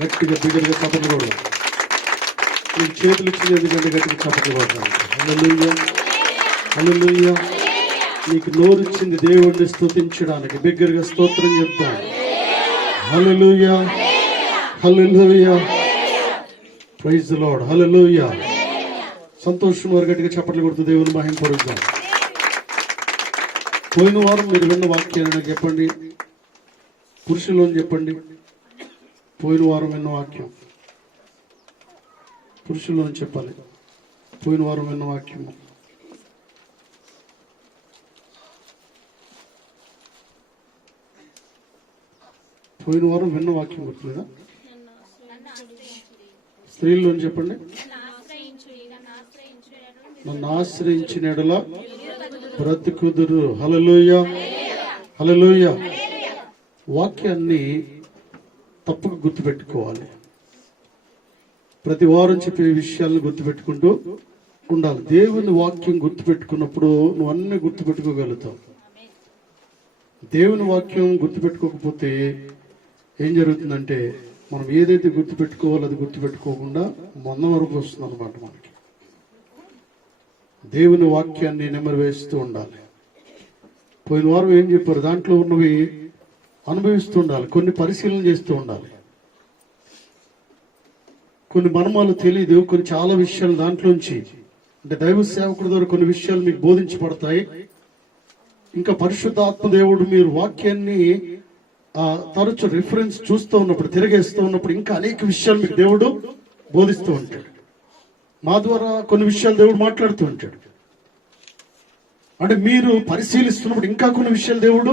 గట్టిగా బిగ్గరగా చప్పట్లు కొడదాం. మీకు చేతులు ఇచ్చింది ఎందుకంటే గట్టిగా చప్పట్లు కొడదాం. హల్లెలూయా, హల్లెలూయా. నీకు నోరు ఇచ్చింది దేవుడిని స్తుతించడానికి. బిగ్గరగా స్తోత్రం చెప్తాం. హల్లెలూయా, హల్లెలూయా, ప్రైజ్ ది లార్డ్, హల్లెలూయా. సంతోషం వారు గట్టిగా చప్పట్లు కొడుతూ దేవుని మహిమపరుద్దాం. పోయిన వారం మీరు విన్న వాక్యాన్ని నాకు చెప్పండి. పురుషులను చెప్పండి. పోయిన వారం విన్న వాక్యం పురుషులను చెప్పాలి. పోయిన వారం విన్న వాక్యం పోయిన వారం విన్న వాక్యం గుర్తులేదా? స్త్రీల్లో చెప్పండి. నన్ను ఆశ్రయించిన ఎడల బ్రతుకుదురు. హల్లెలూయా, హల్లెలూయా. వాక్యాన్ని తప్పక గుర్తుపెట్టుకోవాలి. ప్రతి వారం చెప్పే విషయాలను గుర్తుపెట్టుకుంటూ ఉండాలి. దేవుని వాక్యం గుర్తుపెట్టుకున్నప్పుడు నువ్వు అన్ని గుర్తుపెట్టుకోగలుగుతావు. దేవుని వాక్యం గుర్తుపెట్టుకోకపోతే ఏం జరుగుతుందంటే మనం ఏదైతే గుర్తుపెట్టుకోవాలో అది గుర్తుపెట్టుకోకుండా మొన్న వరకు వస్తుంది అనమాట. మనకి దేవుని వాక్యాన్ని నెమరు వేస్తూ ఉండాలి. పోయిన వారం ఏం చెప్పారు? దాంట్లో ఉన్నవి అనుభవిస్తూ ఉండాలి. కొన్ని పరిశీలన చేస్తూ ఉండాలి. కొన్ని మర్మాలు తెలియదు. కొన్ని చాలా విషయాలు దాంట్లోంచి అంటే దైవ సేవకుడి ద్వారా కొన్ని విషయాలు మీకు బోధించబడతాయి. ఇంకా పరిశుద్ధాత్మ దేవుడు మీరు వాక్యాన్ని తరచు రిఫరెన్స్ చూస్తూ ఉన్నప్పుడు, తిరగేస్తూ ఉన్నప్పుడు ఇంకా అనేక విషయాలు మీకు దేవుడు బోధిస్తూ ఉంటాడు. మా ద్వారా కొన్ని విషయాలు దేవుడు మాట్లాడుతూ ఉంటాడు. అంటే మీరు పరిశీలిస్తున్నప్పుడు ఇంకా కొన్ని విషయాలు దేవుడు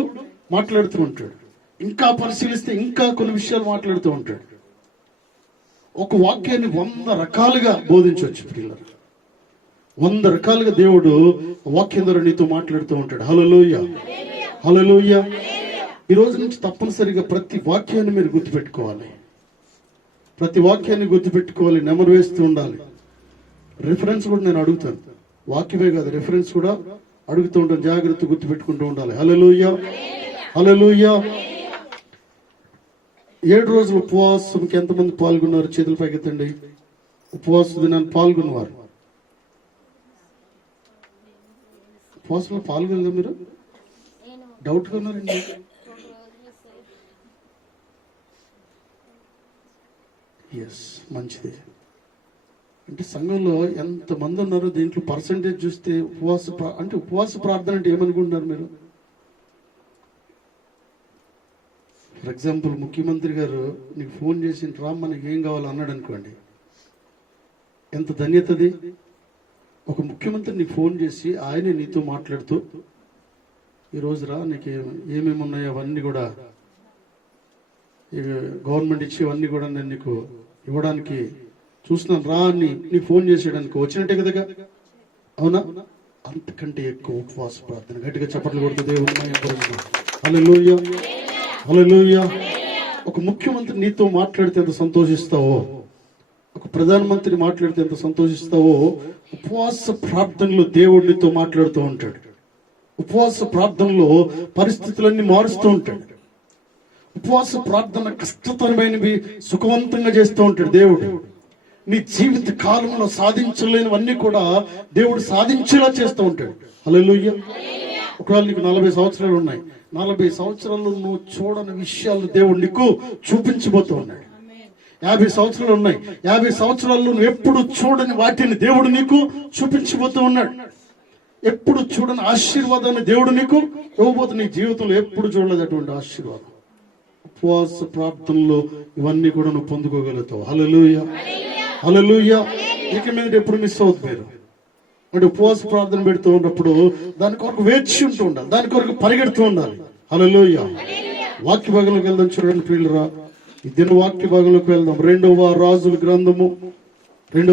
మాట్లాడుతూ ఉంటాడు. ఇంకా పరిశీలిస్తే ఇంకా కొన్ని విషయాలు మాట్లాడుతూ ఉంటాడు. ఒక వాక్యాన్ని 100 రకాలుగా బోధించవచ్చు పిల్లలు. 100 రకాలుగా దేవుడు వాక్యం ద్వారా నీతో మాట్లాడుతూ ఉంటాడు. హల్లెలూయా, హల్లెలూయా. ఈ రోజు నుంచి తప్పనిసరిగా ప్రతి వాక్యాన్ని మీరు గుర్తుపెట్టుకోవాలి. ప్రతి వాక్యాన్ని గుర్తుపెట్టుకోవాలి. నెమరు వేస్తూ ఉండాలి. రిఫరెన్స్ కూడా నేను అడుగుతాను. వాక్యమే కాదు, రిఫరెన్స్ కూడా అడుగుతూ ఉంటాను. జాగ్రత్త గుర్తుపెట్టుకుంటూ ఉండాలి. హల్లెలూయా, హల్లెలూయా. 7 రోజులు ఉపవాసంకి ఎంతమంది పాల్గొన్నారు? చేతులు పైకెత్తండి. ఉపవాస దినాన్ని పాల్గొన్నవారు. ఉపవాసంలో పాల్గొనగా మీరు డౌట్గా ఉన్నారండి. ఎస్, మంచిది. అంటే సంఘంలో ఎంతమంది ఉన్నారు? దీంట్లో పర్సంటేజ్ చూస్తే ఉపవాస ప్రార్థన అంటే ఏమనుకుంటున్నారు మీరు? ఫర్ ఎగ్జాంపుల్, ముఖ్యమంత్రి గారు నీకు ఫోన్ చేసి రామ్ మనకి ఏం కావాలో అన్నాడు అనుకోండి, ఎంత ధన్యతది. ఒక ముఖ్యమంత్రి నీకు ఫోన్ చేసి ఆయనే నీతో మాట్లాడుతూ ఈరోజు రా, నీకు ఏమేమి ఉన్నాయో అవన్నీ కూడా గవర్నమెంట్ ఇచ్చేవన్నీ కూడా నేను నీకు ఇవ్వడానికి చూస్తున్నాను రా అని నీకు ఫోన్ చేసేయడానికి వచ్చినట్టే కదగా. అవునా? అంతకంటే ఎక్కువ ఉపవాస ప్రార్థన. గట్టిగా చప్పట్లు కొడుతూ దేవుని హల్లెలూయా, హల్లెలూయా. ఒక ముఖ్యమంత్రి నీతో మాట్లాడితే ఎంత సంతోషిస్తావో, ఒక ప్రధానమంత్రి మాట్లాడితే ఎంత సంతోషిస్తావో, ఉపవాస ప్రార్థనలో దేవుడు నీతో మాట్లాడుతూ ఉంటాడు. ఉపవాస ప్రార్థనలో పరిస్థితులన్నీ మారుస్తూ ఉంటాడు. ఉపవాస ప్రార్థన కష్టతరమైనవి సుఖవంతంగా చేస్తూ ఉంటాడు దేవుడు. నీ జీవిత కాలంలో సాధించలేనివన్నీ కూడా దేవుడు సాధించేలా చేస్తూ ఉంటాడు. హల్లెలూయా. ఒకవేళ నీకు 40 సంవత్సరాలు ఉన్నాయి. 40 సంవత్సరాల్లో నువ్వు చూడని విషయాలు దేవుడు నీకు చూపించబోతూ ఉన్నాడు. 50 సంవత్సరాలు ఉన్నాయి. 50 సంవత్సరాల్లో నువ్వు ఎప్పుడు చూడని వాటిని దేవుడు నీకు చూపించబోతూ ఉన్నాడు. ఎప్పుడు చూడని ఆశీర్వాదాన్ని దేవుడు నీకు ఇవ్వబోతు. నీ జీవితంలో ఎప్పుడు చూడలేదు అటువంటి ఆశీర్వాదం. ఉపవాస ప్రార్థనలో ఇవన్నీ కూడా నువ్వు పొందుకోగలుగుతావు. హల్లెలూయా, హల్లెలూయా. ఇక మీద ఎప్పుడు మిస్ అవుతుంది మీరు. అంటే ఉపవాస ప్రార్థన పెడుతూ ఉన్నప్పుడు దాని కొరకు వేచి ఉంటూ ఉండాలి, దాని కొరకు పరిగెడుతూ ఉండాలి. హల్లెలూయా. వాక్య భాగంలోకి వెళ్దాం. చూడండి ప్రియులరా, ఈ దిన వాక్య భాగంలోకి వెళ్దాం. 2వ రాజుల గ్రంథము తీయండి.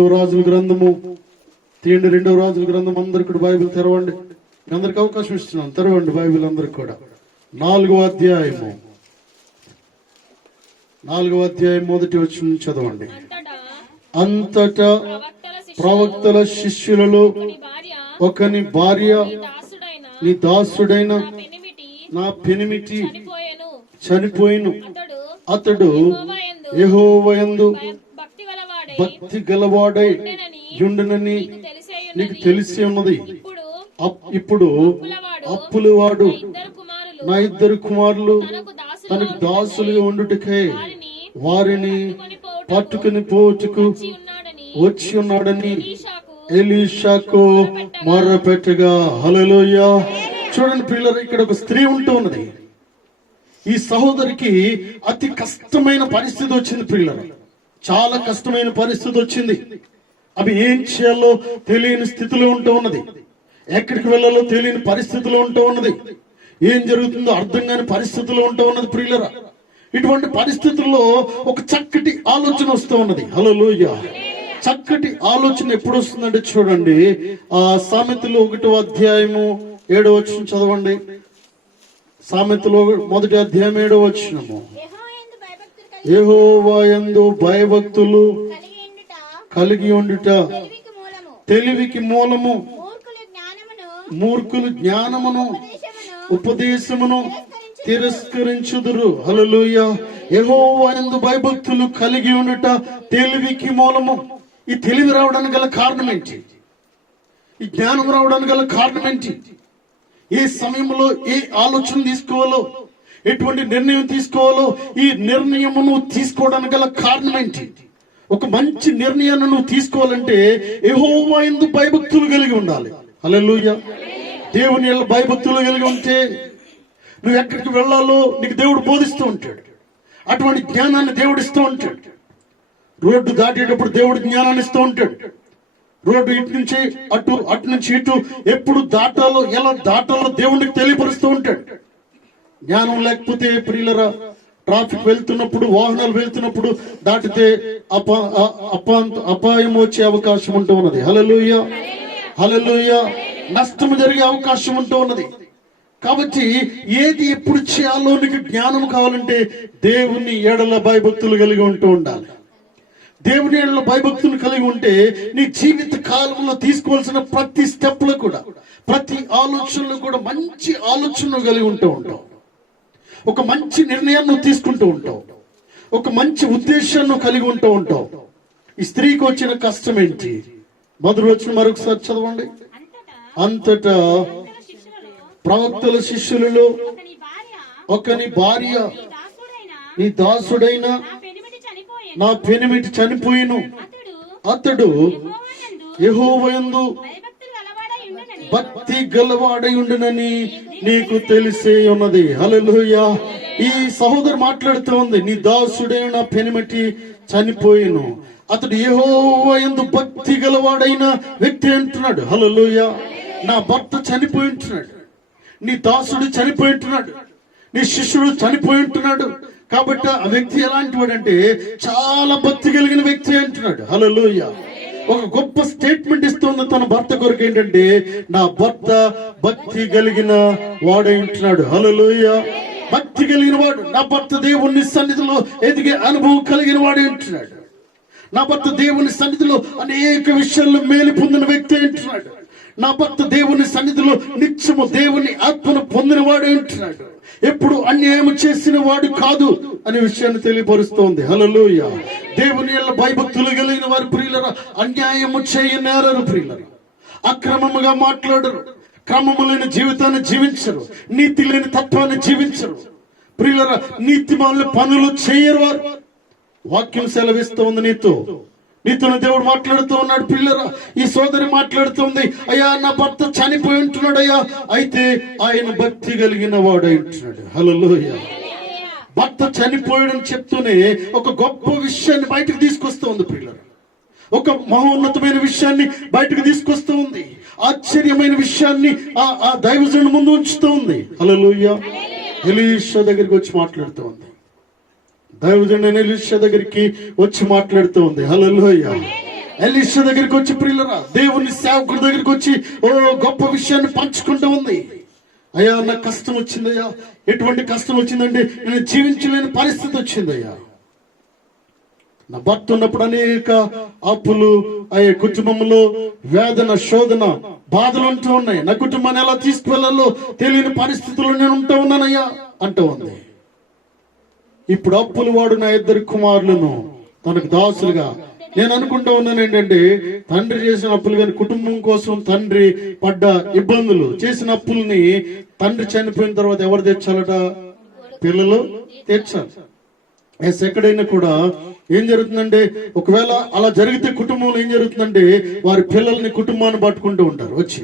2వ రాజుల గ్రంథం. అందరికి కూడా బైబిల్ తెరవండి. అందరికి అవకాశం ఇస్తున్నాను, తెరవండి బైబిల్ అందరికి కూడా. 4వ అధ్యాయము 1వ వచనం చదవండి. అంతటా ప్రవక్తల శిష్యులలో ఒకని భార్య నీ దాసుడైన నా పెనిమిటి చనిపోయిను. అతడు యెహోవాయందు భక్తి గలవాడై యుండునని నీకు తెలిసి ఉన్నది. ఇప్పుడు అప్పుల వాడు నా ఇద్దరు కుమారులు తనకు దాసులుగా ఉండుటకై వారిని పట్టుకుని పోచుకు వచ్చి ఉన్నాడని ఎలీషాకు మొర్రపెట్టగా. హల్లెలూయా. చూడండి పిల్లలు, ఇక్కడ ఒక స్త్రీ ఉంటూ ఉన్నది. ఈ సహోదరికి అతి కష్టమైన పరిస్థితి వచ్చింది పిల్లలు, చాలా కష్టమైన పరిస్థితి వచ్చింది. అవి ఏం చేయాలో తెలియని స్థితిలో ఉంటూ ఉన్నది, ఎక్కడికి వెళ్ళాలో తెలియని పరిస్థితిలో ఉంటూ ఉన్నది, ఏం జరుగుతుందో అర్థం కాని పరిస్థితిలో ఉంటూ ఉన్నది ప్రియులరా. ఇటువంటి పరిస్థితుల్లో ఒక చక్కటి ఆలోచన వస్తూ ఉన్నది. హల్లెలూయా. చక్కటి ఆలోచన ఎప్పుడు వస్తుందంటే చూడండి, ఆ సామెతలు 1వ అధ్యాయము 7వ వచనం చదవండి. సామెతలు 1వ అధ్యాయం 7వ వచనము. యెహోవాయందు భయభక్తులు కలిగి ఉండుట తెలివికి మూలము, మూర్ఖులు జ్ఞానమును ఉపదేశమును తిరస్కరించుదురు. హల్లెలూయా. యెహోవాయందు భయభక్తులు కలిగి ఉండుట తెలివికి మూలము. ఈ తెలివి రావడానికి గల కారణం ఏంటి? ఈ జ్ఞానం రావడానికి గల కారణం ఏంటి? ఏ సమయంలో ఏ ఆలోచన తీసుకోవాలో, ఎటువంటి నిర్ణయం తీసుకోవాలో, ఈ నిర్ణయమును తీసుకోవడానికి గల కారణం ఏంటి? ఒక మంచి నిర్ణయాన్ని నువ్వు తీసుకోవాలంటే యెహోవాయందు భయభక్తులు కలిగి ఉండాలి. హల్లెలూయా. దేవుని యందు భయభక్తులు కలిగి ఉంటే నువ్వు ఎక్కడికి వెళ్ళాలో నీకు దేవుడు బోధిస్తూ ఉంటాడు. అటువంటి జ్ఞానాన్ని దేవుడు ఇస్తూ ఉంటాడు. రోడ్డు దాటేటప్పుడు దేవుడు జ్ఞానాన్ని ఇస్తూ ఉంటాడు. రోడ్డు ఇటు నుంచి అటు, అటు నుంచి ఇటు ఎప్పుడు దాటాలో, ఎలా దాటాలో దేవుడికి తెలియపరుస్తూ ఉంటాడు. జ్ఞానం లేకపోతే ప్రియులరా, ట్రాఫిక్ వెళ్తున్నప్పుడు, వాహనాలు వెళ్తున్నప్పుడు దాటితే అపాయం వచ్చే అవకాశం ఉంటూ ఉన్నది. హల్లెలూయా. హల్లెలూయా. నష్టం జరిగే అవకాశం ఉంటూ ఉన్నది. కాబట్టి ఏది ఎప్పుడు చేయాలో నీకు జ్ఞానం కావాలంటే దేవుని ఎడల భయభక్తులు కలిగి ఉంటూ ఉండాలి. దేవుని ఎడల భయభక్తులు కలిగి ఉంటే నీ జీవిత కాలంలో తీసుకోవాల్సిన ప్రతి స్టెప్ లో కూడా, ప్రతి ఆలోచనలో కూడా మంచి ఆలోచనలు కలిగి ఉంటూ ఉంటావు. ఒక మంచి నిర్ణయాన్ని నువ్వు తీసుకుంటూ ఉంటావు. ఒక మంచి ఉద్దేశాన్ని కలిగి ఉంటూ ఉంటావు. ఈ స్త్రీకి వచ్చిన కష్టం ఏంటి? మొదటి వచ్చిన మరొకసారి చదవండి. అంతటా ప్రవక్తల శిష్యులలో ఒకని భార్య నీ దాసుడైన నా పెనిమిటి చనిపోయిను. అతడు యెహోవాయందు భక్తి గలవాడై ఉండునని నీకు తెలిసే ఉన్నది. హల్లెలూయా. ఈ సహోదరు మాట్లాడుతూ ఉంది, నీ దాసుడైన నా పెనిమిటి చనిపోయిను, అతడు యెహోవాయందు భక్తి గలవాడైన వ్యక్తి అంటున్నాడు. హల్లెలూయా. నా భర్త చనిపోయి ఉంటున్నాడు, నీ దాసుడు చనిపోయి ఉంటున్నాడు, నీ శిష్యుడు చనిపోయి ఉంటున్నాడు. కాబట్టి ఆ వ్యక్తి ఎలాంటి వాడంటే చాలా భక్తి కలిగిన వ్యక్తి అంటున్నాడు. హల్లెలూయా. ఒక గొప్ప స్టేట్మెంట్ ఇస్తుంది తన భర్త కొరకు. ఏంటంటే నా భర్త భక్తి కలిగిన వాడై ఉంటున్నాడు. హల్లెలూయా. భక్తి కలిగిన వాడు. నా భర్త దేవుని సన్నిధిలో ఎదిగే అనుభవం కలిగిన వాడు అంటున్నాడు. నా భర్త దేవుని సన్నిధిలో అనేక విషయాల్లో మేలు పొందిన వ్యక్తి అంటున్నాడు. నా భర్త దేవుని సన్నిధిలో నిత్యము దేవుని ఆత్మను పొందిన వాడు అంటున్నాడు. ఎప్పుడు అన్యాయం చేసిన వాడు కాదు అనే విషయాన్ని తెలియపరుస్తోంది. హల్లెలూయా. దేవుని యందు భయభక్తులు కలిగిన వారు ప్రియులరా అన్యాయము చేయనేరరు. ప్రియులరా అక్రమముగా మాట్లాడరు, క్రమము లేని జీవితాన్ని జీవించరు, నీతి లేని తత్వాన్ని జీవించరు. ప్రియులరా నీతిమాలిన పనులు చేయరు వారు. వాక్యం సెలవిస్తూ ఉంది. నీతో దేవుడు మాట్లాడుతూ ఉన్నాడు. పిల్లరా ఈ సోదరి మాట్లాడుతుంది, అయ్యా నా భర్త చనిపోయి ఉంటున్నాడు అయ్యా, అయితే ఆయన భక్తి కలిగిన వాడు అంటున్నాడు. హల్లెలూయా. భర్త చనిపోయాడని చెప్తూనే ఒక గొప్ప విషయాన్ని బయటకు తీసుకొస్తూ ఉంది. పిల్లరా ఒక మహోన్నతమైన విషయాన్ని బయటకు తీసుకొస్తూ ఉంది. ఆశ్చర్యమైన విషయాన్ని ఆ దైవజనుడి ముందు ఉంచుతూ ఉంది. హల్లెలూయా. ఎలీషా దగ్గరికి వచ్చి మాట్లాడుతూ ఉంది. దైవజనుడు ఎలీషా దగ్గరికి వచ్చి మాట్లాడుతూ ఉంది. హల్లెలూయా. ఎలీషా దగ్గరికి వచ్చి ప్రియులరా దేవుని సేవకుడి దగ్గరికి వచ్చి గొప్ప విషయాన్ని పంచుకుంటూ ఉంది. అయ్యా నాకు కష్టం వచ్చిందయ్యా. ఎటువంటి కష్టం వచ్చిందంటే నేను జీవించలేని పరిస్థితి వచ్చిందయ్యా. నా భర్త ఉన్నప్పుడు అనేక అప్పులు, అయ్యే కుటుంబంలో వేదన, శోధన, బాధలు ఉంటూ ఉన్నాయి. నా కుటుంబాన్ని ఎలా తీసుకువెళ్ళాలో తెలియని పరిస్థితుల్లో నేను ఉంటూ ఉన్నానయ్యా అంటూ ఉంది. ఇప్పుడు అప్పులు వాడు నా 2 కుమారులను తనకు దాసులుగా. నేను అనుకుంటా ఉన్నాను ఏంటంటే, తండ్రి చేసిన అప్పులు కానీ కుటుంబం కోసం తండ్రి పడ్డ ఇబ్బందులు, చేసిన అప్పుల్ని తండ్రి చనిపోయిన తర్వాత ఎవరు తెచ్చాలట? పిల్లలు తెచ్చాలి. ఎక్కడైనా కూడా ఏం జరుగుతుందంటే, ఒకవేళ అలా జరిగితే కుటుంబంలో ఏం జరుగుతుందంటే, వారి పిల్లల్ని కుటుంబాన్ని పట్టుకుంటూ ఉంటారు. వచ్చి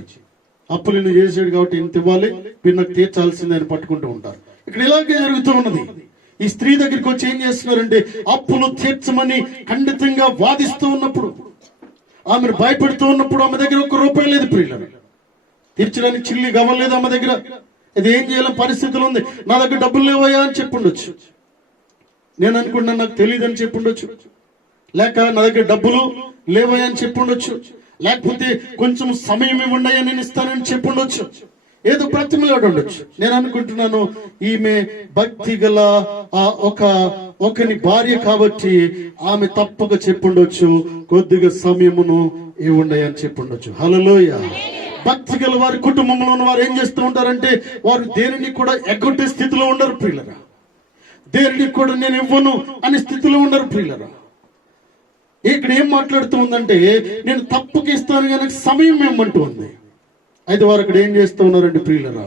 అప్పులు ఇన్ని చేసాడు కాబట్టి ఇంత ఇవ్వాలి, మీరు నాకు తీర్చాల్సిందే అని పట్టుకుంటూ ఉంటారు. ఇక్కడ ఇలాగే జరుగుతూ ఉన్నది. ఈ స్త్రీ దగ్గరికి వచ్చి ఏం చేస్తున్నారంటే, అప్పులు తీర్చమని ఖండితంగా వాదిస్తూ ఉన్నప్పుడు, ఆమెను భయపెడుతూ ఉన్నప్పుడు, ఆమె దగ్గర 1 రూపాయి లేదు ప్రియులను, తీర్చడానికి చిల్లి గవ్వలేదు ఆమె దగ్గర. ఇది ఏం చేయాలని పరిస్థితులు ఉంది. నా దగ్గర డబ్బులు లేవయ్యా అని చెప్పుండొచ్చు. నేను అనుకుంటున్నాను నాకు తెలియదు అని చెప్పుండొచ్చు. లేక నా దగ్గర డబ్బులు లేవయ్యా అని చెప్పుండొచ్చు. లేకపోతే కొంచెం సమయం ఇవ్వండి నేను ఇస్తానని చెప్పుండొచ్చు. ఏదో బ్రతిమలాడు ఉండొచ్చు. నేను అనుకుంటున్నాను ఈమె భక్తి గల ఒకని భార్య కాబట్టి ఆమె తప్పక చెప్పుండొచ్చు, కొద్దిగా సమయమును ఇవ్వండి అని చెప్పుండొచ్చు. హల్లెలూయా. భక్తి గల వారి కుటుంబంలో ఉన్న వారు ఏం చేస్తూ ఉంటారంటే, వారు దేనిని కూడా ఎగ్గొట్టే స్థితిలో ఉండరు ప్రియులరా. దేనిని కూడా నేను ఇవ్వను అనే స్థితిలో ఉండరు ప్రియులరా. ఇక్కడ ఏం మాట్లాడుతూ ఉందంటే, నేను తప్పక ఇస్తాను కనుక సమయం ఇవ్వమంటూ ఉంది. అయితే వారు అక్కడ ఏం చేస్తూ ఉన్నారంటే ప్రియులరా,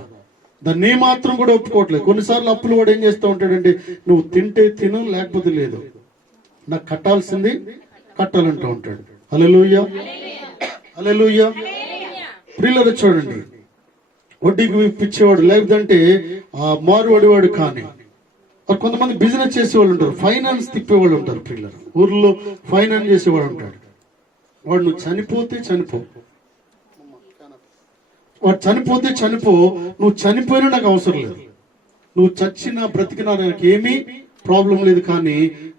దాన్ని మాత్రం కూడా ఒప్పుకోవట్లేదు. కొన్నిసార్లు అప్పులు వాడు ఏం చేస్తూ ఉంటాడంటే, నువ్వు తింటే తిను లేకపోతే లేదు, నాకు కట్టాల్సింది కట్టాలంటూ ఉంటాడు. హల్లెలూయా, హల్లెలూయా. ప్రియులరా చూడండి, వడ్డీకి ఇప్పించేవాడు లేదంటే మారువాడివాడు కానీ, కొంతమంది బిజినెస్ చేసేవాళ్ళు ఉంటారు, ఫైనాన్స్ తిప్పేవాళ్ళు ఉంటారు ప్రియులరా. ఊర్లో ఫైనాన్స్ చేసేవాడు ఉంటాడు. వాడు నువ్వు చనిపోతే చనిపో, వాడు చనిపోతే చనిపో, నువ్వు చనిపోయినా నాకు అవసరం లేదు, నువ్వు చచ్చినా బ్రతికినా నాకు ఏమీ ప్రాబ్లం లేదు, కానీ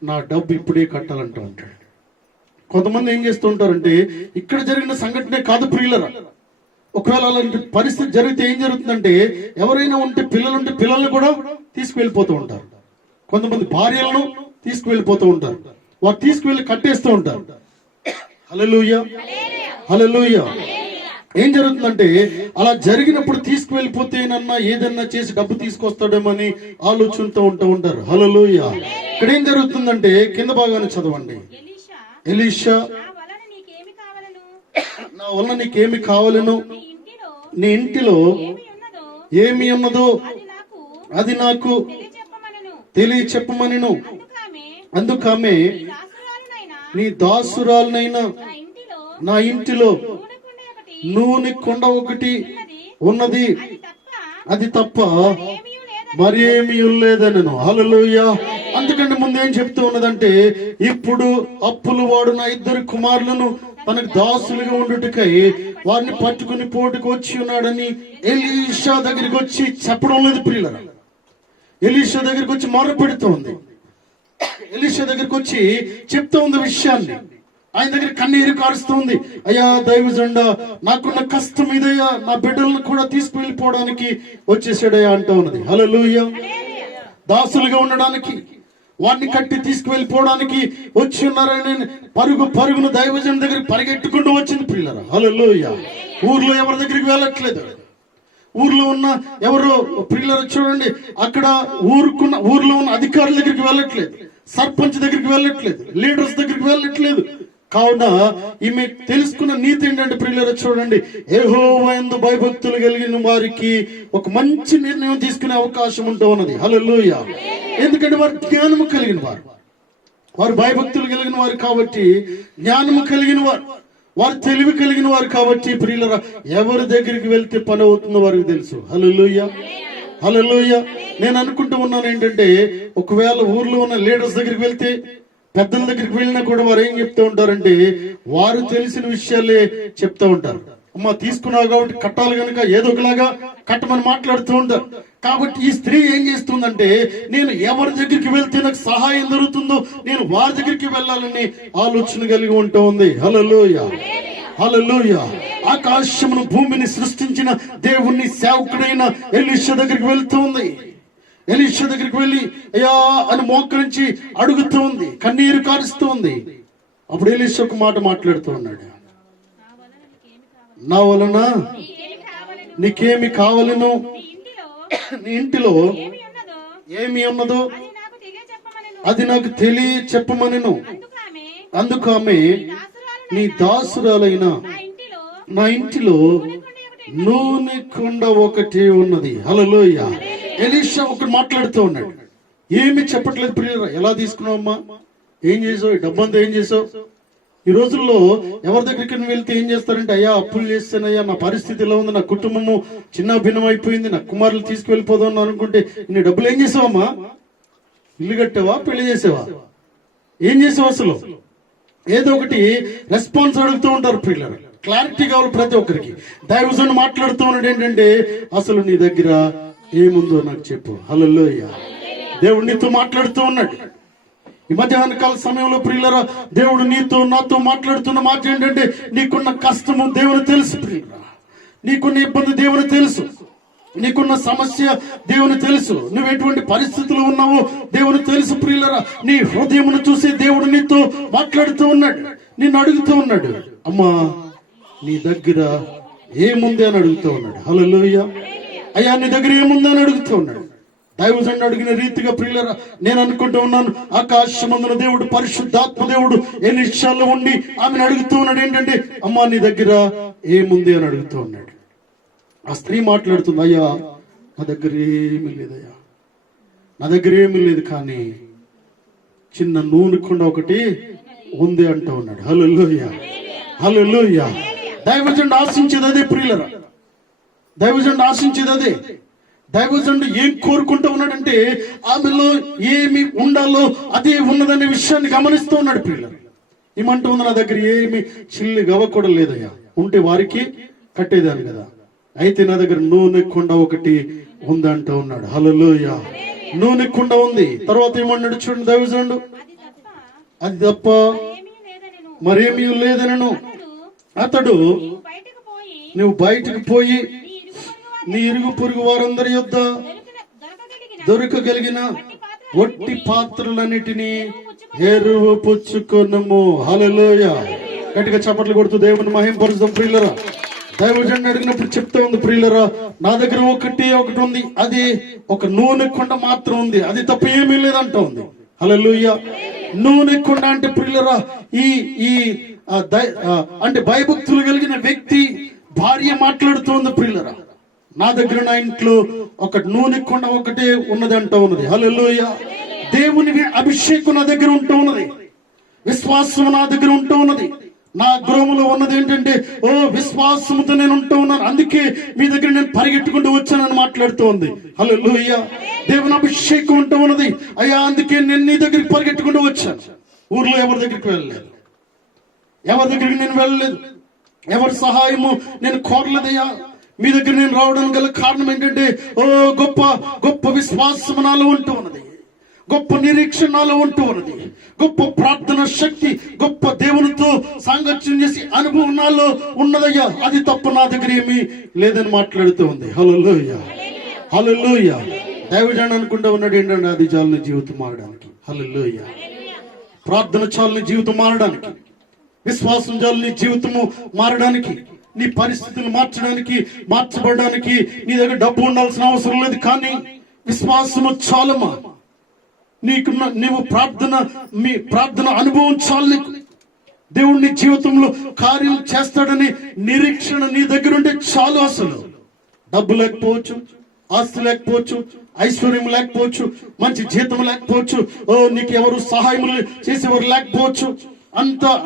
నా డబ్బు ఇప్పుడే కట్టాలంటూ ఉంటాడు. కొంతమంది ఏం చేస్తూ ఉంటారంటే, ఇక్కడ జరిగిన సంఘటనే కాదు ప్రియులరా, ఒకవేళ అలాంటి పరిస్థితి జరిగితే ఏం జరుగుతుందంటే, ఎవరైనా ఉంటే పిల్లలుంటే పిల్లల్ని కూడా తీసుకువెళ్ళిపోతూ ఉంటారు. కొంతమంది భార్యలను తీసుకువెళ్ళిపోతూ ఉంటారు. వారు తీసుకువెళ్ళి కట్టేస్తూ ఉంటారు. హల్లెలూయా, హల్లెలూయా. ఏం జరుగుతుందంటే, అలా జరిగినప్పుడు తీసుకువెళ్ళిపోతేనన్నా ఏదన్నా చేసి డబ్బు తీసుకొస్తాడేమని ఆలోచనతో ఉంటూ ఉంటారు. హల్లెలూయా. ఇక్కడ ఏం జరుగుతుందంటే, కింద భాగాన్ని చదవండి. ఎలీషా, నా వల్ల నీకేమి కావాలను, నీ ఇంటిలో ఏమి ఉన్నదో అది నాకు తెలియచెప్పమనెను. అందుకామె, నీ దాసురాలనైనా నా ఇంటిలో నూనె కొండ ఒకటి ఉన్నది, అది తప్ప మరేమీ లేదనెను. హల్లెలూయా. అందుకంటే ముందు ఏం చెప్తూ ఉన్నదంటే, ఇప్పుడు అప్పులు వాడు నా 2 కుమారులను తనకు దాసులుగా ఉండుటకై వారిని పట్టుకుని పోటుకు వచ్చి ఉన్నాడని ఎలీషా దగ్గరికి వచ్చి చెప్పడం లేదు ప్రియులరా. ఎలీషా దగ్గరికి వచ్చి మొర పెడుతూ ఉంది. ఎలీషా దగ్గరికి వచ్చి చెప్తూ ఉంది విషయాన్ని. ఆయన దగ్గర కన్నీరు కారుస్తూ ఉంది. అయ్యా దైవజండ, నాకున్న కష్టం ఇదయ్యా, నా బిడ్డలను కూడా తీసుకువెళ్ళిపోవడానికి వచ్చేసాడయ్యా అంటూ ఉన్నది. హల్లెలూయా. దాసులుగా ఉండడానికి, వాడిని కట్టి తీసుకువెళ్ళిపోవడానికి వచ్చి ఉన్నారని పరుగును దైవజన్ దగ్గర పరిగెట్టుకుంటూ వచ్చింది ప్రియులరా. హల్లెలూయా. ఊర్లో ఎవరి దగ్గరికి వెళ్ళట్లేదు. ఊర్లో ఉన్న ఎవరో ప్రియులరా చూడండి, అక్కడ ఊర్లో ఉన్న అధికారుల దగ్గరికి వెళ్ళట్లేదు, సర్పంచ్ దగ్గరికి వెళ్ళట్లేదు, లీడర్స్ దగ్గరికి వెళ్ళట్లేదు. కావున ఈమె తెలుసుకున్న నీతి ఏంటంటే ప్రియులరా చూడండి, యెహోవా యందు భయభక్తులు కలిగిన వారికి ఒక మంచి నిర్ణయం తీసుకునే అవకాశం ఉంటూ ఉన్నది. హల్లెలూయా. ఎందుకంటే వారు జ్ఞానము కలిగిన వారు, వారు భయభక్తులు కలిగిన వారు కాబట్టి, జ్ఞానము కలిగిన వారు, వారు తెలివి కలిగిన వారు కాబట్టి ప్రియులరా ఎవరి దగ్గరికి వెళ్తే పని అవుతుందో వారికి తెలుసు. హల్లెలూయా, హల్లెలూయా. నేను అనుకుంటూ ఉన్నాను ఏంటంటే, ఒకవేళ ఊర్లో ఉన్న లీడర్స్ దగ్గరికి వెళ్తే, పెద్దల దగ్గరికి వెళ్ళినా కూడా వారు ఏం చెప్తూ ఉంటారంటే, వారు తెలిసిన విషయాలే చెప్తూ ఉంటారు. అమ్మ తీసుకున్నావు కాబట్టి కట్టాలి కనుక ఏదో ఒకలాగా కట్టమని మాట్లాడుతూ ఉంటారు. కాబట్టి ఈ స్త్రీ ఏం చేస్తుందంటే, నేను ఎవరి దగ్గరికి వెళ్తే నాకు సహాయం దొరుకుతుందో నేను వారి దగ్గరికి వెళ్ళాలని ఆలోచన కలిగి ఉంటూ ఉంది. హల్లెలూయా, హల్లెలూయా. ఆకాశమును భూమిని సృష్టించిన దేవుణ్ణి సేవకుడైన ఎలీషా దగ్గరికి వెళ్తూ ఉంది. ఎలీషా దగ్గరికి వెళ్ళి అయ్యా అని మోకరించి అడుగుతూ ఉంది, కన్నీరు కారుస్తూ ఉంది. అప్పుడు ఎలీషా ఒక మాట మాట్లాడుతూ ఉన్నాడు, నా వలన నీకేమి కావాలను, నీ ఇంటిలో ఏమి ఉన్నదో అది నాకు తెలియ చెప్పమనెను. అందుకు ఆమె, నీ దాసురాలైన నా ఇంటిలో నూనె కుండ ఒకటి ఉన్నది. హల్లెలూయా. ఎలీషా ఒకటి మాట్లాడుతూ ఉన్నాడు, ఏమి చెప్పట్లేదు. ప్రియులారా, ఎలా తీసుకున్నావమ్మా, ఏం చేసావు, ఈ డబ్బంతా ఏం చేసావు? ఈ రోజుల్లో ఎవరి దగ్గరికి వెళ్తే ఏం చేస్తారంటే, అయ్యా అప్పులు చేస్తానయ్యా, నా పరిస్థితి ఇలా ఉంది, నా కుటుంబము చిన్న భిన్నం అయిపోయింది, నా కుమారులు తీసుకువెళ్ళిపోదాం అనుకుంటే, నీ డబ్బులు ఏం చేసావమ్మా? ఇల్లు కట్టావా, పెళ్లి చేసావా, ఏం చేసావు? అసలు ఏదో ఒకటి రెస్పాన్స్ అడుగుతూ ఉంటారు పిల్లలు. క్లారిటీ కావాలి ప్రతి ఒక్కరికి. దైవజనుడు మాట్లాడుతూ ఉన్నాడు ఏంటంటే, అసలు నీ దగ్గర ఏముందో నాకు చెప్పు. హల్లెలూయా. దేవుడు నీతో మాట్లాడుతూ ఉన్నాడు. ఈ మధ్యాహ్న కాల సమయంలో ప్రియులరా, దేవుడు నీతో నాతో మాట్లాడుతున్న మాట ఏంటంటే, నీకున్న కష్టము దేవుని తెలుసు ప్రియులరా, నీకున్న ఇబ్బంది దేవుని తెలుసు, నీకున్న సమస్య దేవుని తెలుసు, నువ్వు ఎటువంటి పరిస్థితులు ఉన్నావో దేవుని తెలుసు ప్రియులరా. నీ హృదయమును చూసి దేవుడు నీతో మాట్లాడుతూ ఉన్నాడు, నిన్ను అడుగుతూ ఉన్నాడు, అమ్మా నీ దగ్గర ఏముంది అని అడుగుతూ ఉన్నాడు. హల్లెలూయా. అయ్యా నీ దగ్గర ఏముంది అని అడుగుతూ ఉన్నాడు. దైవజనుడు అడిగిన రీతిగా ప్రియులరా, నేను అనుకుంటూ ఉన్నాను, ఆకాశమందున దేవుడు పరిశుద్ధాత్మ దేవుడు ఎలీషాలో ఉండి ఆమెను అడుగుతూ ఉన్నాడు ఏంటంటే, అమ్మా నీ దగ్గర ఏముంది అని అడుగుతూ ఉన్నాడు. ఆ స్త్రీ మాట్లాడుతుంది, అయ్యా నా దగ్గర ఏమీ లేదయ్యా, నా దగ్గర ఏమీ లేదు, కానీ చిన్న నూనె కుండ ఒకటి ఉంది అంటూ ఉన్నాడు. హల్లెలూయా. హల్లెలూయా. దైవజనుడు ఆశించేది అదే ప్రియులరా, దైవజనుడు ఆశించేది అదే. దైవజనుడు ఏం కోరుకుంటూ ఉన్నాడంటే, ఆమెలో ఏమి ఉండాలో అదే ఉన్నదనే విషయాన్ని గమనిస్తూ ఉన్నాడు ప్రియులరా. ఏమంటూ ఉంది, నా దగ్గర ఏమి చిల్లి గవ్వ కూడా లేదయ్యా, ఉంటే వారికి కట్టేదాన్ని కదా, అయితే నా దగ్గర నూనె కుండ ఒకటి ఉందంటూ ఉన్నాడు. హల్లెలూయా. నూనె కుండ ఉంది. తర్వాత ఏమన్నాడు చూడండి దైవజనుడు, అది తప్ప మరేమీ లేదనను. అతడు, నువ్వు బయటకు పోయి నీ ఇరుగు పొరుగు వారందరి యొద్ద దొరకగలిగిన ఒట్టి పాత్రలన్నిటినీ ఎరువు పుచ్చుకొనుము. హల్లెలూయా. గట్టిగా చప్పట్లు కొడుతూ దేవుని మహింపరుద్దాం ప్రియులరా. దైవజనుడు అడిగినప్పుడు చెప్తా ఉంది ప్రియులరా, నా దగ్గర ఒకటి ఉంది, అది ఒక నూనె కుండ మాత్రం ఉంది, అది తప్ప ఏమీ లేదంట ఉంది. హల్లెలూయా. నూనె కుండ అంటే ప్రియులరా, ఈ అంటే భయభక్తులు కలిగిన వ్యక్తి భార్య మాట్లాడుతోంది ప్రియులరా, నా దగ్గర నా ఇంట్లో ఒక నూనె కుండ ఒకటే ఉన్నది అంటూ ఉన్నది. హల్లెలూయా. దేవుని అభిషేకం నా దగ్గర ఉంటూ ఉన్నది, విశ్వాసం నా దగ్గర ఉంటూ ఉన్నది. నా గృహంలో ఉన్నది ఏంటంటే, ఓ విశ్వాసముతో నేను ఉంటూ ఉన్నాను, అందుకే మీ దగ్గర నేను పరిగెట్టుకుంటూ వచ్చానని మాట్లాడుతూ ఉంది. హల్లెలూయా. దేవుని అభిషేకం ఉంటూ ఉన్నది. అయ్యా అందుకే నేను నీ దగ్గరికి పరిగెట్టుకుంటూ వచ్చాను. ఊర్లో ఎవరి దగ్గరికి వెళ్ళలేదు, ఎవరి దగ్గరికి నేను వెళ్ళలేదు, ఎవరి సహాయము నేను కోరలేదయ్యా. మీ దగ్గర నేను రావడానికి గల కారణం ఏంటంటే, ఓ గొప్ప గొప్ప విశ్వాసం నాలో ఉంటూ ఉన్నది, గొప్ప నిరీక్షణ నాలో ఉంటూ ఉన్నది, గొప్ప ప్రార్థన శక్తి, గొప్ప దేవునితో సాంగత్యం చేసి అనుభవం నాలో ఉన్నదయ్యా, అది తప్ప నా దగ్గర ఏమీ లేదని మాట్లాడుతూ ఉంది. హల్లెలూయా. హల్లెలూయా. దైవజనుడు అనుకుంటూ ఉన్నాడు ఏంటంటే, అది చాలు జీవితం మారడానికి. హల్లెలూయా. ప్రార్థన చాలు జీవితం మారడానికి, విశ్వాసం చాలు నీ జీవితము మారడానికి, నీ పరిస్థితులు మార్చబడడానికి నీ దగ్గర డబ్బు ఉండాల్సిన అవసరం లేదు, కానీ విశ్వాసము చాలమా. నీవు ప్రార్థన అనుభవం చాలు నీకు. దేవుడు నీ జీవితంలో కార్యం చేస్తాడని నిరీక్షణ నీ దగ్గర ఉంటే చాలు. అసలు డబ్బు లేకపోవచ్చు, ఆస్తి లేకపోవచ్చు, ఐశ్వర్యం లేకపోవచ్చు, మంచి జీతం లేకపోవచ్చు, నీకు ఎవరు సహాయం చేసేవారు లేకపోవచ్చు,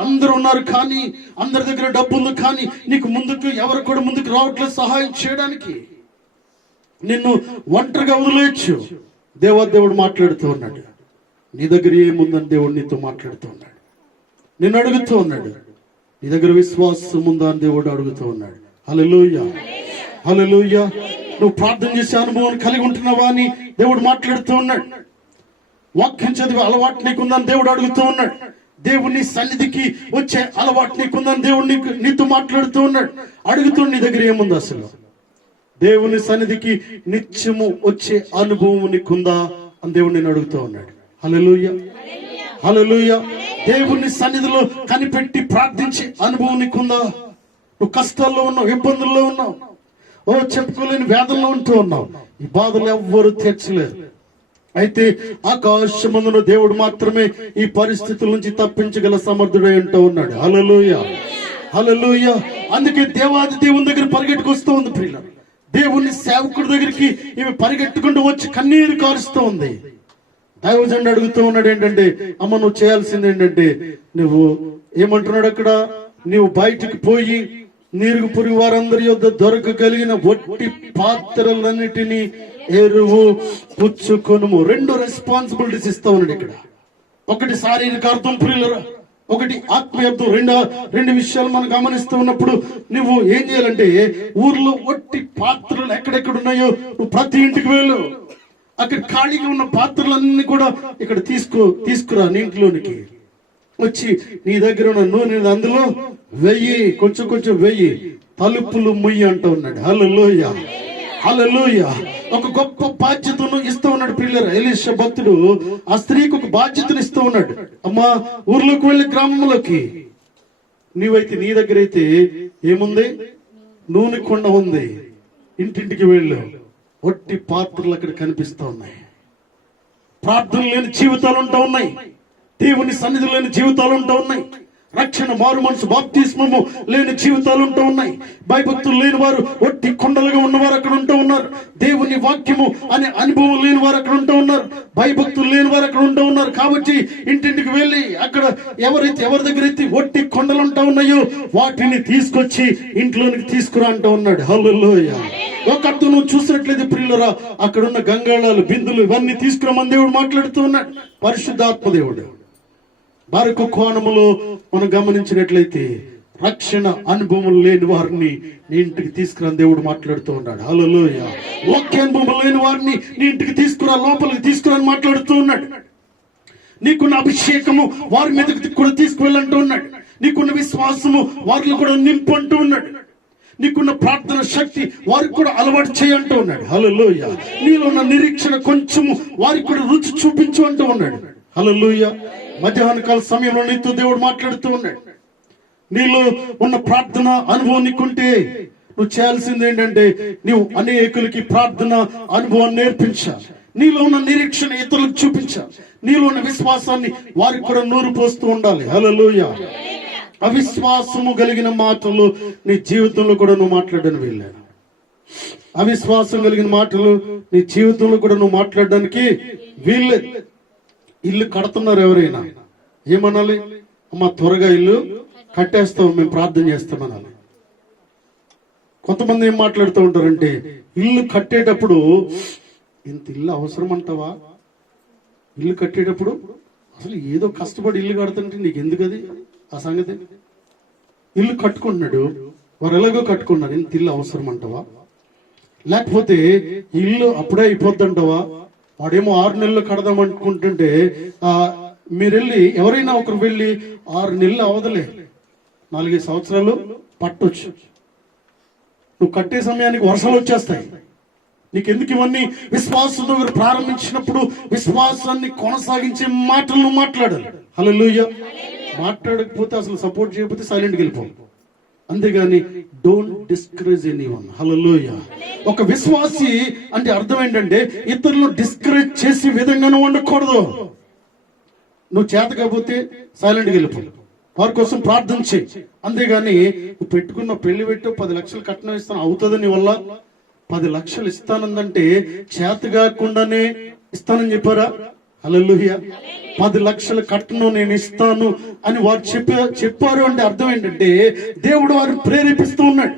అందరూ ఉన్నారు కానీ, అందరి దగ్గర డబ్బు ఉంది కానీ నీకు ఎవరు కూడా ముందుకు రావట్లేదు సహాయం చేయడానికి. నిన్ను ఒంటరిగా వదిలేయచ్చు. దేవుడు మాట్లాడుతూ ఉన్నాడు, నీ దగ్గర ఏముందని దేవుడు నీతో మాట్లాడుతూ ఉన్నాడు, నిన్ను అడుగుతూ ఉన్నాడు, నీ దగ్గర విశ్వాసం ఉందా అని దేవుడు అడుగుతూ ఉన్నాడు. హల్లెలూయా. హల్లెలూయా. నువ్వు ప్రార్థన చేసే అనుభవం కలిగి ఉంటున్నావా అని దేవుడు మాట్లాడుతూ ఉన్నాడు. వాక్యం చదివే అలవాటు నీకుందని దేవుడు అడుగుతూ ఉన్నాడు. దేవుని సన్నిధికి వచ్చే అలవాటు నీకుందని దేవుడు నీతో మాట్లాడుతూ ఉన్నాడు. అడుగుతూ, నీ దగ్గర ఏముంది అసలు? దేవుని సన్నిధికి నిత్యము వచ్చే అనుభవం నీకుందా అని దేవుడు నేను అడుగుతూ ఉన్నాడు. హల్లెలూయా. హల్లెలూయా. దేవుని సన్నిధిలో కనిపెట్టి ప్రార్థించే అనుభవం నీకుందా? నువ్వు కష్టాల్లో ఉన్నావు, ఇబ్బందుల్లో ఉన్నావు, చెప్పుకోలేని వేదనలో ఉంటూ ఉన్నావు, ఈ బాధలు ఎవ్వరు తీర్చలేరు. అయితే ఆకాశమందున దేవుడు మాత్రమే ఈ పరిస్థితుల నుంచి తప్పించగల సమర్థుడై అంటూ ఉన్నాడు. హల్లెలూయా, హల్లెలూయా. అందుకే దేవాది దేవుని దగ్గర పరిగెట్టుకొస్తూ ఉంది ప్రియుల. దేవుని సేవకుడి దగ్గరికి ఈమె పరిగెట్టుకుంటూ వచ్చి కన్నీరు కారుస్తూ ఉంది. దైవజనుడు అడుగుతూ ఉన్నాడు ఏంటంటే, అమ్మ నువ్వు చేయాల్సింది ఏంటంటే, నువ్వు ఏమంటున్నాడు అక్కడ, నువ్వు బయటికి పోయి నీరుగు పురుగు వారందరి యొద్ద దొరకగలిగిన ఒట్టి పాత్రలన్నిటినీ ఎరువు పుచ్చుకొనుము. 2 రెస్పాన్సిబిలిటీస్ ఇస్తా ఉన్నాడు ఇక్కడ. ఒకటి శారీరక అర్థం ప్రియులరా, ఒకటి ఆత్మీయ అర్థం. రెండు విషయాలు మనం గమనిస్తూ ఉన్నప్పుడు నువ్వు ఏం చేయాలంటే, ఊర్లో ఒట్టి పాత్రలు ఎక్కడెక్కడ ఉన్నాయో నువ్వు ప్రతి ఇంటికి వెళ్ళు. అక్కడ ఖాళీగా ఉన్న పాత్రలన్నీ కూడా ఇక్కడ తీసుకురా నీ ఇంట్లోనికి వచ్చి నీ దగ్గర ఉన్న నూనె అందులో వెయ్యి, కొంచెం వెయ్యి, తలుపులు ముయ్యి అంటూ ఉన్నాడు. హల్లెలూయా, హల్లెలూయా. ఒక గొప్ప బాధ్యతను ఇస్తూ ఉన్నాడు ప్రియులారా. ఎలీషా భక్తుడు ఆ స్త్రీకి ఒక బాధ్యతను ఇస్తూ ఉన్నాడు. అమ్మా ఊర్లోకి వెళ్ళి గ్రామంలోకి, నీవైతే నీ దగ్గర అయితే ఏముంది, నూనె కొండ ఉంది, ఇంటింటికి వెళ్ళు. ఒట్టి పాత్రలు అక్కడ కనిపిస్తూ ఉన్నాయి. ప్రార్థన లేని జీవితాలు ఉంటా ఉన్నాయి, దేవుని సన్నిధి లేని జీవితాలు ఉంటా ఉన్నాయి, రక్షణ మారు మనసు బాప్తిస్మము లేని జీవితాలు ఉంటూ ఉన్నాయి, భయభక్తులు లేని వారు ఒట్టి కొండలుగా ఉన్నవారు అక్కడ ఉంటూ ఉన్నారు, దేవుని వాక్యము అనే అనుభవం లేని వారు అక్కడ ఉంటూ ఉన్నారు, భయభక్తులు లేని వారు అక్కడ ఉంటూ ఉన్నారు. కాబట్టి ఇంటింటికి వెళ్ళి అక్కడ ఎవరి దగ్గర అయితే ఒట్టి కొండలు ఉంటా ఉన్నాయో వాటిని తీసుకొచ్చి ఇంట్లోనికి తీసుకురా అంటూ ఉన్నాడు. హల్లెలూయా. ఒక అర్థం నువ్వు చూసినట్లయితే ప్రియులరా, అక్కడ ఉన్న గంగాళాలు, బిందులు ఇవన్నీ తీసుకురామని దేవుడు మాట్లాడుతూ ఉన్నాడు. పరిశుద్ధాత్మ దేవుడు. మరొక కోణములో మనం గమనించినట్లయితే రక్షణ అనుభవం లేని వారిని నీ ఇంటికి తీసుకురా దేవుడు మాట్లాడుతూ ఉన్నాడు. హల్లెలూయా. వాక్య అనుభవం లేని వారిని నీ ఇంటికి తీసుకురా, లోపలికి తీసుకురా అని మాట్లాడుతూ ఉన్నాడు. నీకున్న అభిషేకము వారి మీదకి కూడా తీసుకువెళ్ళంటూ ఉన్నాడు. నీకున్న విశ్వాసము వారిలో కూడా నింపు అంటూ ఉన్నాడు. నీకున్న ప్రార్థన శక్తి వారికి కూడా అలవాటు చేయంటూ ఉన్నాడు. హల్లెలూయా. నీలో ఉన్న నిరీక్షణ కొంచెము వారికి కూడా రుచి చూపించు అంటూ ఉన్నాడు. హల్లెలూయా. మధ్యాహ్న కాల సమయంలో నీతో దేవుడు మాట్లాడుతూ ఉన్నాడు. నీలో ఉన్న ప్రార్థన అనుభవం నీకుంటే నువ్వు చేయాల్సింది ఏంటంటే, నువ్వు అనేకులకి ప్రార్థన అనుభవాన్ని నేర్పించాలి. నీలో ఉన్న నిరీక్షణ ఇతరులకు చూపించాలి. నీలో ఉన్న విశ్వాసాన్ని వారికి కూడా నూరు పోస్తూ ఉండాలి. హల్లెలూయా. అవిశ్వాసము కలిగిన మాటలు నీ జీవితంలో కూడా నువ్వు మాట్లాడడానికి వెళ్ళాను. అవిశ్వాసం కలిగిన మాటలు నీ జీవితంలో కూడా నువ్వు మాట్లాడడానికి వీల్లేదు. ఇల్లు కడుతున్నారు ఎవరైనా ఏమనాలి, అమ్మ త్వరగా ఇల్లు కట్టేస్తాం, మేము ప్రార్థన చేస్తామనాలి. కొంతమంది ఏం మాట్లాడుతూ ఉంటారంటే, ఇల్లు కట్టేటప్పుడు ఇంత ఇల్లు అవసరం అంటావా, ఇల్లు కట్టేటప్పుడు అసలు ఏదో కష్టపడి ఇల్లు కడుతుంటే నీకు ఎందుకు అది ఆ సంగతి, ఇల్లు కట్టుకున్నాడు వారు ఎలాగో కట్టుకున్నారు, ఇంత ఇల్లు అవసరం అంటావా, లేకపోతే ఇల్లు అప్పుడే అయిపోద్ది అంటావా, వాడేమో 6 నెలలు కడదాం అనుకుంటుంటే మీరు వెళ్ళి ఎవరైనా ఒకరు వెళ్ళి 6 నెలలు అవదలే 4-5 సంవత్సరాలు పట్టొచ్చు, నువ్వు కట్టే సమయానికి వర్షాలు వచ్చేస్తాయి. నీకెందుకు ఇవన్నీ? విశ్వాసంతో మీరు ప్రారంభించినప్పుడు విశ్వాసాన్ని కొనసాగించే మాటలు నువ్వు మాట్లాడాలి. హల్లెలూయా. మాట్లాడకపోతే అసలు సపోర్ట్ చేయకపోతే సైలెంట్కి వెళ్ళిపో, అంతేగాని డోంట్ డిస్కరేజ్ ఎనీవన్. హల్లెలూయా. ఒక విశ్వాసి అంటే అర్థం ఏంటంటే ఇతరులను డిస్కరేజ్ చేసే విధంగా నువ్వు ఉండకూడదు. నువ్వు చేత కాకపోతే సైలెంట్కి వెళ్ళిపో, వారి కోసం ప్రార్థన చేయి, అంతేగాని నువ్వు పెట్టుకున్న పెళ్లి పెట్టు 10 లక్షలు కట్నం ఇస్తాను అవుతుంది నీ వల్ల, 10 లక్షలు ఇస్తానందంటే చేత కాకుండానే ఇస్తానని చెప్పారా? హల్లెలూయా. 10 లక్షలు కట్నం నేను ఇస్తాను అని వారు చెప్పారు అంటే అర్థం ఏంటంటే దేవుడు వారిని ప్రేరేపిస్తూ ఉన్నాడు,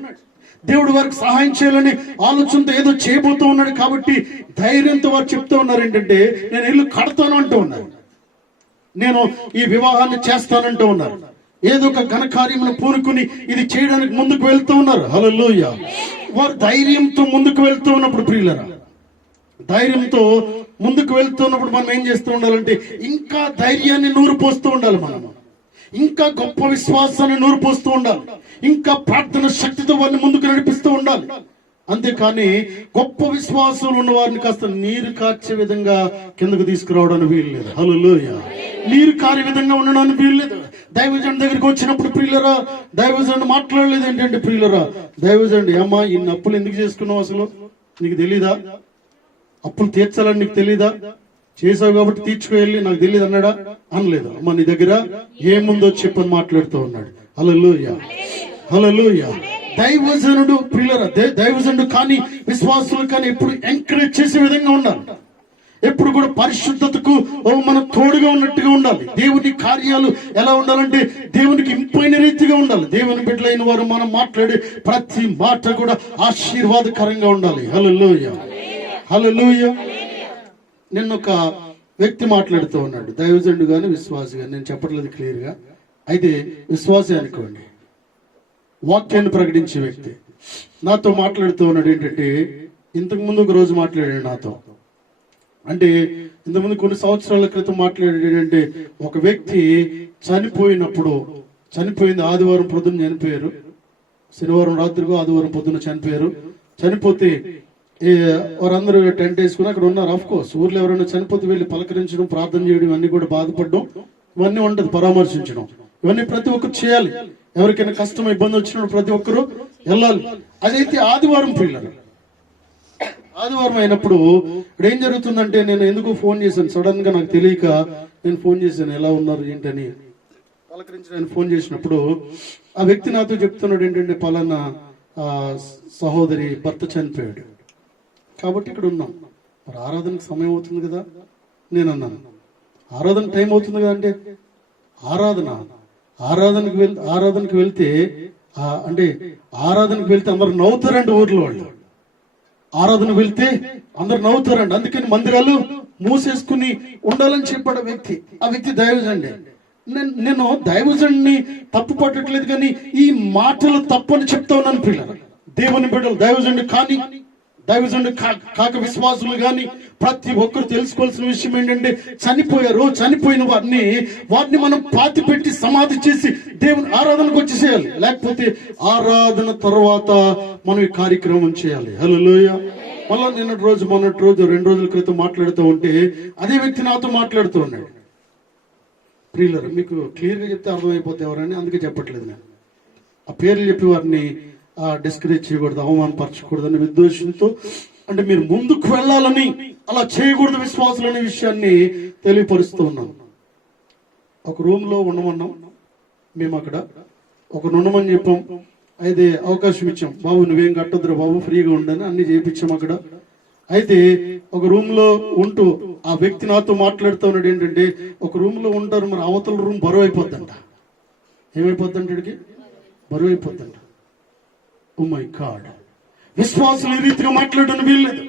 దేవుడు వారికి సహాయం చేయాలని ఆలోచనతో ఏదో చేయబోతూ ఉన్నాడు. కాబట్టి ధైర్యంతో వారు చెప్తూ ఉన్నారు ఏంటంటే, నేను ఇల్లు కడతాను అంటూ ఉన్నారు, నేను ఈ వివాహాన్ని చేస్తానంటూ ఉన్నారు, ఏదో ఒక ఘనకార్యమును పూనుకుని ఇది చేయడానికి ముందుకు వెళ్తూ ఉన్నారు. హల్లెలూయా. వారు ధైర్యంతో ముందుకు వెళ్తూ ఉన్నప్పుడు ప్రియులరా, ధైర్యంతో ముందుకు వెళ్తున్నప్పుడు మనం ఏం చేస్తూ ఉండాలంటే ఇంకా ధైర్యాన్ని నూరు పోస్తూ ఉండాలి, మనం ఇంకా గొప్ప విశ్వాసాన్ని నూరు పోస్తూ ఉండాలి, ఇంకా ప్రార్థన శక్తితో వారిని ముందుకు నడిపిస్తూ ఉండాలి. అంతేకాని గొప్ప విశ్వాసంలో ఉన్న వారిని కాస్త నీరు కార్చే విధంగా కిందకు తీసుకురావడానికి వీల్లేదు. హల్లెలూయా. నీరు కారే విధంగా ఉండడానికి వీల్లేదు. దైవజనుడి దగ్గరికి వచ్చినప్పుడు ప్రియులరా, దైవజనుడు మాట్లాడలేదు ఏంటంటే ప్రియులరా, దైవజనుడు అమ్మా ఇన్ని అప్పులు ఎందుకు చేసుకున్నావు, అసలు నీకు తెలీదా, అప్పులు తీర్చాలని నీకు తెలీదా, చేసావు కాబట్టి తీర్చుకెళ్ళి నాకు తెలియదు అన్నాడా? అనలేదు. అమ్మ నీ దగ్గర ఏముందో చెప్పని మాట్లాడుతూ ఉన్నాడు. హల్లెలూయా, హల్లెలూయా. దైవజనుడు ప్రియులారా, దైవజనుడు కానీ విశ్వాసులు కానీ ఎప్పుడు ఎంకరేజ్ చేసే విధంగా ఉండాలి. ఎప్పుడు కూడా పరిశుద్ధతకు మనం తోడుగా ఉన్నట్టుగా ఉండాలి. దేవుని కార్యాలు ఎలా ఉండాలంటే దేవునికి ఇంపైన రీతిగా ఉండాలి. దేవుని బిడ్డలైన వారు మనం మాట్లాడే ప్రతి మాట కూడా ఆశీర్వాదకరంగా ఉండాలి. హల్లెలూయా, హల్లెలూయా. నిన్న ఒక వ్యక్తి మాట్లాడుతూ ఉన్నాడు, దైవజనుడు గాని విశ్వాసి గాని, నేను చెప్పట్లేదు క్లియర్గా, అయితే విశ్వాసి అనుకోండి, వాక్యాన్ని ప్రకటించే వ్యక్తి నాతో మాట్లాడుతూ ఉన్నాడు. ఏంటంటే ఇంతకు ముందు ఒక రోజు మాట్లాడాడు నాతో. అంటే ఇంతకుముందు కొన్ని సంవత్సరాల క్రితం మాట్లాడాడు. ఏంటంటే ఒక వ్యక్తి చనిపోయింది ఆదివారం పొద్దున్న చనిపోయారు, శనివారం రాత్రికో ఆదివారం పొద్దున్న చనిపోయారు. చనిపోతే వారందరూ టెంట్ వేసుకుని అక్కడ ఉన్నారు. ఆఫ్ కోర్స్ ఊర్లో ఎవరైనా చనిపోతే వెళ్ళి పలకరించడం, ప్రార్థన చేయడం, ఇవన్నీ కూడా బాధపడడం ఇవన్నీ ఉంటది, పరామర్శించడం ఇవన్నీ ప్రతి ఒక్కరు చేయాలి. ఎవరికైనా కష్టం ఇబ్బంది వచ్చినప్పుడు ప్రతి ఒక్కరు వెళ్ళాలి. అదైతే ఆదివారం పిల్లలు, ఆదివారం అయినప్పుడు ఇప్పుడు ఏం జరుగుతుందంటే, నేను ఎందుకు ఫోన్ చేశాను, సడన్ గా నాకు తెలియక నేను ఫోన్ చేశాను, ఎలా ఉన్నారు ఏంటని పలకరించడానికి ఫోన్ చేసినప్పుడు ఆ వ్యక్తి నాతో చెప్తున్నాడు ఏంటంటే, పలానా సహోదరి భర్త చనిపోయాడు కాబట్టి ఇక్కడ ఉన్నాం. మరి ఆరాధనకు సమయం అవుతుంది కదా. నేను అన్నాను, ఆరాధన టైం అవుతుంది కదా అంటే, ఆరాధనకు వెళ్తే అంటే ఆరాధనకు వెళ్తే అందరు నవ్వుతారండి ఊర్లో వాళ్ళు. ఆరాధనకు వెళ్తే అందరు నవ్వుతారండి, అందుకని మందిరాలు మూసేసుకుని ఉండాలని చెప్పాడు ఆ వ్యక్తి దైవజండి. నేను దైవజన్ని తప్పు పట్టట్లేదు, కానీ ఈ మాటలు తప్పని చెప్తా ఉన్నాను పిల్లలు. దేవుని బిడ్డలు దైవజండి కానీ దైవజనుడు కాక విశ్వాసులు కానీ ప్రతి ఒక్కరు తెలుసుకోవాల్సిన విషయం ఏంటంటే, చనిపోయిన వారిని మనం పాతి పెట్టి సమాధి చేసి దేవుని ఆరాధనకు వచ్చేసేయాలి. లేకపోతే ఆరాధన తర్వాత మనం ఈ కార్యక్రమం చేయాలి. హల్లెలూయా. మళ్ళా మొన్నటి రోజు 2 రోజుల క్రితం మాట్లాడుతూ ఉంటే అదే వ్యక్తి నాతో మాట్లాడుతూ ఉన్నాడు. ప్రియులారా, మీకు క్లియర్ గా చెప్తే అర్థమైపోతే ఎవరని, అందుకే చెప్పట్లేదు. నేను ఆ పేర్లు చెప్పి వారిని డిస్కరేజ్ చేయకూడదు, అవమానపరచకూడదు అనే ఉద్దేశంతో, అంటే మీరు ముందుకు వెళ్ళాలని, అలా చేయకూడదు విశ్వాసులు అనే విషయాన్ని తెలియపరుస్తూ ఉన్నాను. ఒక రూమ్ లో ఉండమన్నాం మేము, అక్కడ ఒక ఉండమని చెప్పాం. అయితే అవకాశం ఇచ్చాం, బాబు నువ్వేం కట్టొద్దురా బాబు, ఫ్రీగా ఉండని అన్ని చేయించాం అక్కడ. అయితే ఒక రూమ్ లో ఉంటూ ఆ వ్యక్తి నాతో మాట్లాడుతూ ఉన్నాడు ఏంటంటే, ఒక రూమ్ లో ఉంటారు, మరి అవతల రూమ్ బరువు అయిపోద్దంట. ఏమైపోద్దంట? ఇక్కడికి బరువు అయిపోద్దంట. ఓ మై గాడ్, విశ్వాసులు ఈ రీతిగా మాట్లాడడం వీల్లేదు.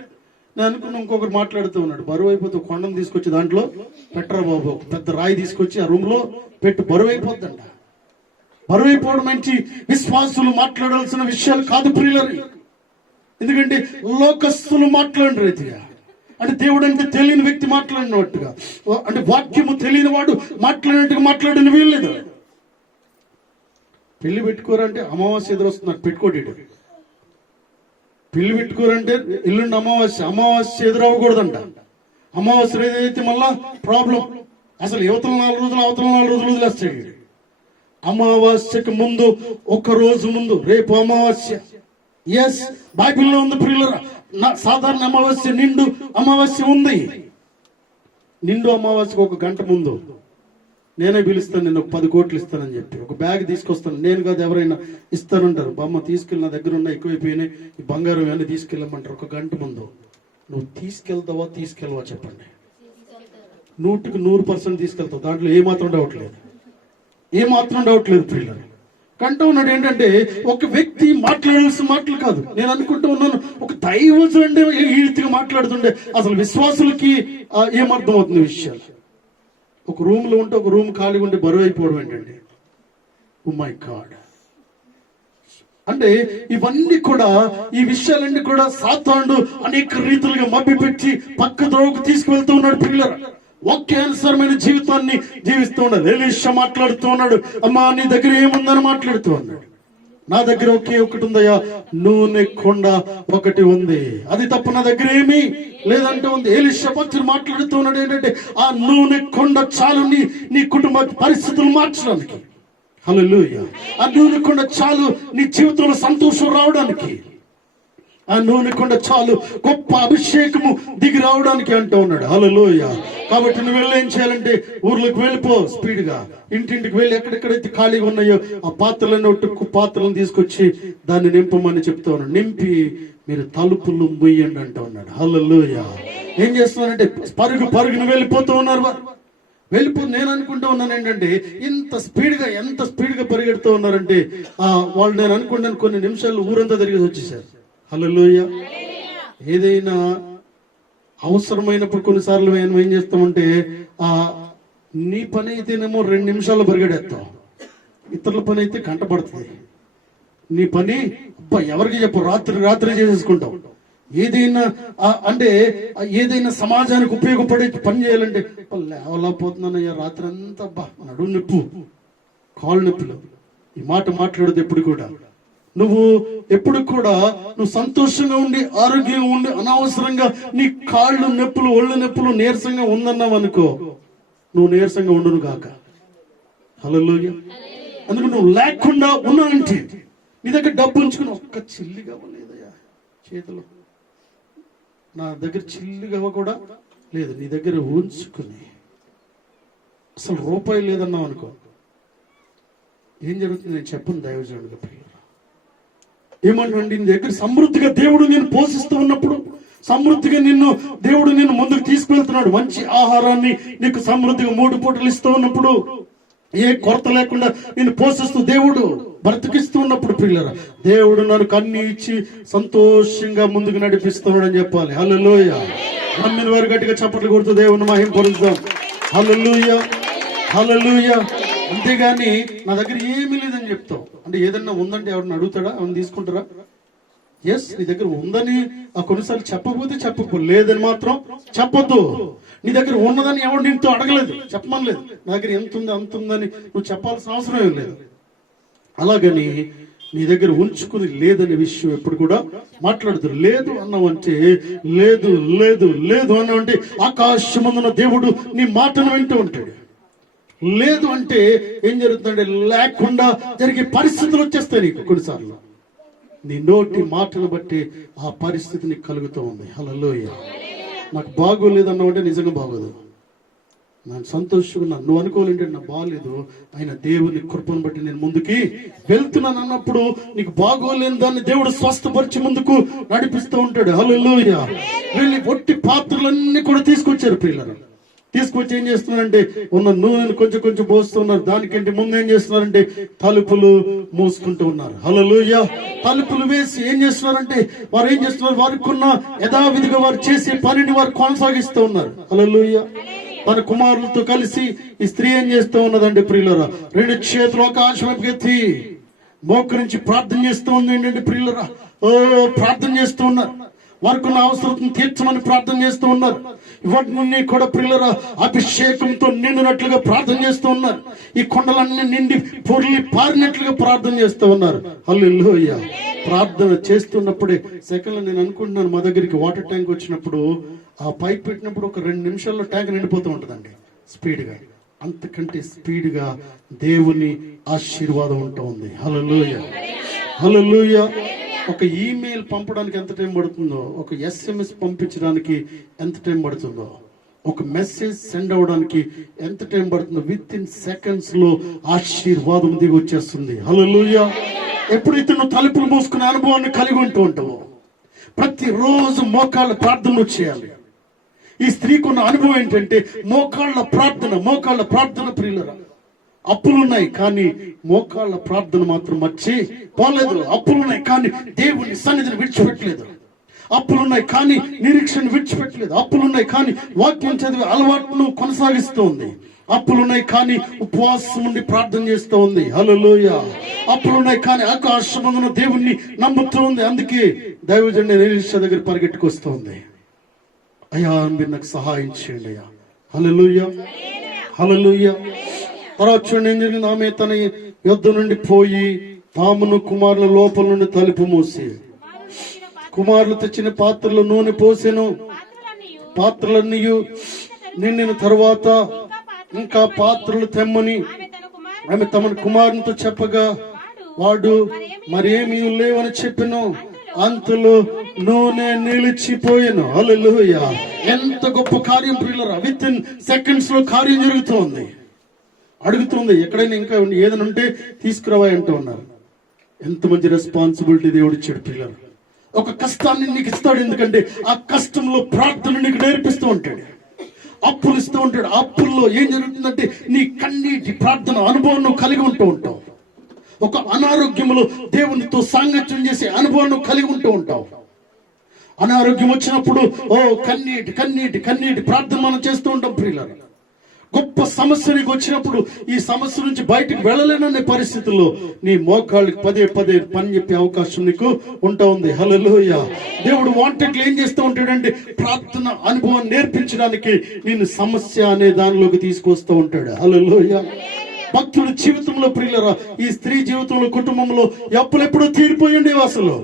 నేను అనుకున్నా ఇంకొకరు మాట్లాడుతూ ఉన్నాడు, బరువు అయిపోతే కొండను తీసుకొచ్చి దాంట్లో పెట్టరా బాబు, పెద్ద రాయి తీసుకొచ్చి ఆ రూమ్ లో పెట్టి బరువు అయిపోద్దంట. బరువు అయిపోవడం మంచి విశ్వాసులు మాట్లాడాల్సిన విషయాలు కాదు ప్రియులరి. ఎందుకంటే లోకస్తులు మాట్లాడిన రీతిగా, అంటే దేవుడు అంటే తెలియని వ్యక్తి మాట్లాడినట్టుగా, అంటే వాక్యము తెలియని వాడు మాట్లాడినట్టుగా మాట్లాడిన వీల్లేదు. పెళ్లి పెట్టుకోరంటే అమావాస్య ఎదురొస్తున్నారు, పెట్టుకోటి. పెళ్లి పెట్టుకోరంటే ఎల్లుండి అమావాస్య ఎదురవ్వకూడదంట. అమావాస్య ఏదైతే మళ్ళా ప్రాబ్లం. అసలు యువతలు 4 రోజులు, అవతల 4 రోజులు వదిలేస్తాడు. అమావాస్యకు ముందు 1 రోజు ముందు, రేపు అమావాస్య. ఎస్, బైబిల్లో ఉంది ప్రియులరా. సాధారణ అమావాస్య, నిండు అమావాస్య ఉంది. నిండు అమావాస్యకు 1 గంట ముందు నేనే పిలుస్తాను, నేను 10 కోట్లు ఇస్తానని చెప్పి ఒక బ్యాగ్ తీసుకొస్తాను. నేను కాదు, ఎవరైనా ఇస్తానంటారు. బామ్మ తీసుకెళ్ళి, నా దగ్గర ఉన్న ఎక్కువైపోయినాయి, ఈ బంగారం ఇవన్నీ తీసుకెళ్ళమంటారు. 1 గంట ముందు నువ్వు తీసుకెళ్ళవా చెప్పండి. 100% తీసుకెళ్తావు, దాంట్లో ఏమాత్రం డౌట్ లేదు పిల్లలు. కంటూ ఉన్నాడు ఏంటంటే, ఒక వ్యక్తి మాట్లాడాల్సిన మాటలు కాదు. నేను అనుకుంటూ ఉన్నాను, ఒక దైవజనుడు ఈ రీతిగా మాట్లాడుతుండే అసలు విశ్వాసులకి ఏమర్థం అవుతుంది విషయాలు. ఒక రూమ్ లో ఉంటే, ఒక రూమ్ ఖాళీగా ఉంటే బరువు అయిపోవడం ఏంటండి. Oh my God. అంటే ఇవన్నీ కూడా, ఈ విషయాలన్నీ కూడా సాతానుడు అనేక రీతులుగా మభ్యపెట్టి పక్క ద్రోవకు తీసుకువెళ్తూ ఉన్నాడు పిల్లలు. వాక్యానుసారమైన జీవితాన్ని జీవిస్తూ ఉన్నాడు. ఎలీషా మాట్లాడుతూ ఉన్నాడు, అమ్మా నీ దగ్గర ఏముందని మాట్లాడుతూ ఉన్నాడు. నా దగ్గర ఒకటి ఉందయ్యా, నూనె కొండ ఒకటి ఉంది, అది తప్ప నా దగ్గర ఏమీ లేదంటే ఉంది. ఎలీషా భక్తుడు మాట్లాడుతూ ఉన్నాడు ఏంటంటే, ఆ నూనె కొండ చాలు నీ కుటుంబ పరిస్థితులు మార్చడానికి. హల్లెలూయా. ఆ నూనె కొండ చాలు నీ జీవితంలో సంతోషం రావడానికి. ఆ నూనె కొండ చాలు, గొప్ప అభిషేకము దిగి రావడానికి అంటూ ఉన్నాడు. హల్లెలూయా. కాబట్టి నువ్వు వెళ్ళి ఏం చేయాలంటే ఊర్లోకి వెళ్ళిపో, స్పీడ్ గా ఇంటింటికి వెళ్ళి ఎక్కడెక్కడైతే ఖాళీగా ఉన్నాయో ఆ పాత్రలను ఒట్టుకు పాత్రలను తీసుకొచ్చి దాన్ని నింపమని చెప్తా ఉన్నాడు. నింపి మీరు తలుపులు ముయ్యండి అంటూ ఉన్నాడు. హల్లెలూయా. ఏం చేస్తున్నారంటే పరుగును వెళ్ళిపోతూ ఉన్నారు వారు. నేను అనుకుంటూ ఉన్నాను ఏంటంటే ఎంత స్పీడ్ గా పరిగెడుతూ ఉన్నారంటే వాళ్ళు, నేను అనుకున్నాను కొన్ని నిమిషాలు ఊరంతా తిరిగి వచ్చేసారు. హల్లెలూయా. ఏదైనా అవసరమైనప్పుడు కొన్నిసార్లు మేము ఏం చేస్తామంటే నీ పని అయితేనేమో 2 నిమిషాల్లో పరిగెడేస్తాం, ఇతరుల పని అయితే గంట పడుతుంది. నీ పని ఎవరికి చెప్పు, రాత్రి చేసేసుకుంటాం. ఏదైనా సమాజానికి ఉపయోగపడే పని చేయాలంటే లేవలేకపోతున్నానయ్యా, రాత్రి అంతా నడుము నొప్పు, కాళ్ళు నొప్పులు. ఈ మాట మాట్లాడదు ఎప్పుడు కూడా. నువ్వు ఎప్పుడు కూడా నువ్వు సంతోషంగా ఉండి ఆరోగ్యంగా ఉండి అనవసరంగా నీ కాళ్ళు నొప్పులు ఒళ్ళు నొప్పులు నీరసంగా ఉందన్నావు అనుకో, నువ్వు నీరసంగా ఉండును కాక. హల్లెలూయా. అందుకు నువ్వు లేకుండా ఉన్నానంటే నీ దగ్గర డబ్బు ఉంచుకుని ఒక్క చిల్లిగా లేదయ్యా చేతిలో, నా దగ్గర చిల్లిగా కూడా లేదు, నీ దగ్గర ఉంచుకుని అసలు రూపాయి లేదన్నావు అనుకో, ఏం జరుగుతుంది నేను చెప్పను దైవజనుడిగా. ప్రియులారా, ఏమంటాండి, నీ దగ్గర సమృద్ధిగా దేవుడు నేను పోషిస్తూ ఉన్నప్పుడు, సమృద్ధిగా దేవుడు నిన్ను ముందుకు తీసుకువెళ్తున్నాడు, మంచి ఆహారాన్ని నీకు సమృద్ధిగా 3 పూటలు ఇస్తూ ఉన్నప్పుడు, ఏ కొరత లేకుండా నేను పోషిస్తూ దేవుడు బ్రతికిస్తూ ఉన్నప్పుడు, ప్రియులారా, దేవుడు నన్ను కన్ని ఇచ్చి సంతోషంగా ముందుకు నడిపిస్తున్నాడు అని చెప్పాలి. హల్లెలూయా. నమ్మిన వారు గట్టిగా చప్పట్లు కొడుతూ దేవుని మహింపరుద్దాం. హల్లెలూయా, హల్లెలూయా. అంతేగాని నా దగ్గర ఏమీ లేదని చెప్తావు అంటే, ఏదన్నా ఉందంటే ఎవరిని అడుగుతాడా, ఎవరిని తీసుకుంటారా? ఎస్, నీ దగ్గర ఉందని కొన్నిసార్లు చెప్పకపోతే లేదని మాత్రం చెప్పొద్దు. నీ దగ్గర ఉన్నదని ఎవరు నీతో అడగలేదు, చెప్పమనలేదు. నా దగ్గర ఎంత ఉంది అంత ఉందని నువ్వు చెప్పాల్సిన అవసరం ఏం లేదు. అలాగని నీ దగ్గర ఉంచుకుని లేదనే విషయం ఎప్పుడు కూడా మాట్లాడుతారు. లేదు అన్నావంటే లేదు లేదు లేదు అన్నావంటే ఆకాశమందున దేవుడు నీ మాటను వింటూ ఉంటాడు. లేదు అంటే ఏం జరుగుతుందంటే లేకుండా జరిగే పరిస్థితులు వచ్చేస్తాయి నీకు. కొన్నిసార్లు నీ నోటి మాటను బట్టి ఆ పరిస్థితి నీకు కలుగుతూ ఉంది. హల్లెలూయా. నాకు బాగోలేదన్నావంటే నిజంగా బాగోదు. నేను సంతోషంగా నువ్వు అనుకోవాలంటే నాకు బాగలేదు, ఆయన దేవుని కృపను బట్టి నేను ముందుకి వెళ్తున్నాను అన్నప్పుడు నీకు బాగోలేని దాన్ని దేవుడు స్వస్థపరిచి ముందుకు నడిపిస్తూ ఉంటాడు. హల్లెలూయా. వీళ్ళు ఒట్టి పాత్రలన్నీ కూడా తీసుకొచ్చారు పిల్లలు. తీసుకొచ్చి ఏం చేస్తున్నారంటే ఉన్న నూనెను కొంచెం కొంచెం పోస్తున్నారు. దానికంటే ముందు ఏం చేస్తున్నారంటే తలుపులు మూసుకుంటూ ఉన్నారు. హల్లెలూయా. తలుపులు వేసి ఏం చేస్తున్నారంటే వారికి ఉన్న యథావిధిగా వారు చేసే పనిని వారు కొనసాగిస్తూ ఉన్నారు. హల్లెలూయా. తన కుమారులతో కలిసి ఈ స్త్రీ ఏం చేస్తూ ఉన్నదండి ప్రియులరా, 2 చేతులు ఆకాశం వైపుకి ఎత్తి మోకరించి ప్రార్థన చేస్తూ ఉంది. ఏంటంటే ప్రియులరా, ప్రార్థన చేస్తూ ఉన్నారు. వారికి ఉన్న అవసరం తీర్చమని ప్రార్థన చేస్తూ ఉన్నారు. ఇవన్నీ కూడా ప్రియులరా అభిషేకంతో నిండినట్లుగా ప్రార్థన చేస్తూ ఉన్నారు. ఈ కొండలన్నీ నిండి పొర్లి పారినట్లుగా ప్రార్థన చేస్తూ ఉన్నారు. హల్లెలూయా. ప్రార్థన చేస్తున్నప్పుడే సెకండ్లో నేను అనుకుంటున్నాను, మా దగ్గరికి వాటర్ ట్యాంక్ వచ్చినప్పుడు ఆ పైప్ పెట్టినప్పుడు ఒక 2 నిమిషాల్లో ట్యాంక్ నిండిపోతూ ఉంటుందండి స్పీడ్గా. అంతకంటే స్పీడ్గా దేవుని ఆశీర్వాదం ఉంటూ ఉంది. హల్లెలూయా, హల్లెలూయా. ఒక ఈమెయిల్ పంపడానికి ఎంత టైం పడుతుందో, ఒక SMS పంపించడానికి ఎంత టైం పడుతుందో, ఒక మెసేజ్ సెండ్ అవ్వడానికి ఎంత టైం పడుతుందో, విత్-ఇన్ సెకండ్స్ లో ఆశీర్వాదం దిగి వచ్చేస్తుంది. హల్లెలూయా. ఎప్పుడైతే నువ్వు తలుపులు మూసుకునే అనుభవాన్ని కలిగి ఉంటూ ఉంటావో, ప్రతిరోజు మోకాళ్ళ ప్రార్థన చేయాలి. ఈ స్త్రీకి ఉన్న అనుభవం ఏంటంటే మోకాళ్ళ ప్రార్థన ప్రియులరా. అప్పులున్నాయి కానీ మోకాళ్ళ ప్రార్థన మాత్రం మర్చి పోలేదు. అప్పులున్నాయి కానీ దేవుని సన్నిధిని విడిచిపెట్టలేదు. అప్పులున్నాయి కానీ నిరీక్షణ విడిచిపెట్టలేదు. అప్పులున్నాయి కానీ వాక్యం చదివే అలవాటును కొనసాగిస్తూ ఉంది. అప్పులున్నాయి కానీ ఉపవాసం ఉండి ప్రార్థన చేస్తూ ఉంది. హల్లెలూయా. అప్పులున్నాయి కానీ ఆకాశమందున దేవుణ్ణి నమ్ముతూ ఉంది. అందుకే దైవజనుడు ఎలీషా దగ్గర పరిగెట్టుకొస్తుంది. అయ్యా మీరు నాకు సహాయం చేయండి అయ్యా. హల్లెలూయా, హల్లెలూయా. తర్వాత చూడండి ఏం జరిగింది. ఆమె తన యుద్ధ నుండి పోయి తామును కుమారుల లోపల నుండి తలుపు మూసి కుమారులు తెచ్చిన పాత్రలో నూనె పోసెను. పాత్రలన్నీ నిండిన తరువాత ఇంకా పాత్రలు తెమ్మని ఆమె తమ కుమారునితో చెప్పగా వాడు మరేమీ లేవని చెప్పెను. అంతలో నూనె నిలిచిపోయాను. హల్లెలూయా. ఎంత గొప్ప కార్యం ప్రియులారా. విత్ ఇన్ సెకండ్స్ లో కార్యం జరుగుతోంది. అడుగుతుంది ఎక్కడైనా ఇంకా ఏదైనా ఉంటే తీసుకురావా అంటూ ఉన్నారు. ఎంత మంచి రెస్పాన్సిబిలిటీ దేవుడు ఇచ్చాడు ప్రియులారా. ఒక కష్టాన్ని నీకు ఇస్తాడు, ఎందుకంటే ఆ కష్టంలో ప్రార్థన నీకు నేర్పిస్తూ ఉంటాడు, అప్పులు ఇస్తూ ఉంటాడు. అప్పుల్లో ఏం జరుగుతుందంటే నీ కన్నీటి ప్రార్థన అనుభవం నువ్వు కలిగి ఉంటూ ఉంటావు. ఒక అనారోగ్యంలో దేవునితో సాంగత్యం చేసే అనుభవం నువ్వు కలిగి ఉంటూ ఉంటావు. అనారోగ్యం వచ్చినప్పుడు కన్నీటి కన్నీటి కన్నీటి ప్రార్థన మనం చేస్తూ ఉంటాం ప్రియులారా. గొప్ప సమస్య నీకు వచ్చినప్పుడు ఈ సమస్య నుంచి బయటకు వెళ్ళలేననే పరిస్థితుల్లో నీ మోకాళ్ళకి పదే పదే పని చెప్పే అవకాశం నీకు ఉంటా ఉంది. హల్లెలూయా. దేవుడు వాంటెడ్లు ఏం చేస్తూ ఉంటాడంటే ప్రార్థన అనుభవం నేర్పించడానికి నేను సమస్య అనే దానిలోకి తీసుకొస్తూ ఉంటాడు. హల్లెలూయా. భక్తుల జీవితంలో ప్రియులరా, ఈ స్త్రీ జీవితంలో కుటుంబంలో అప్పులు ఎప్పుడో తీరిపోయింది. అసలు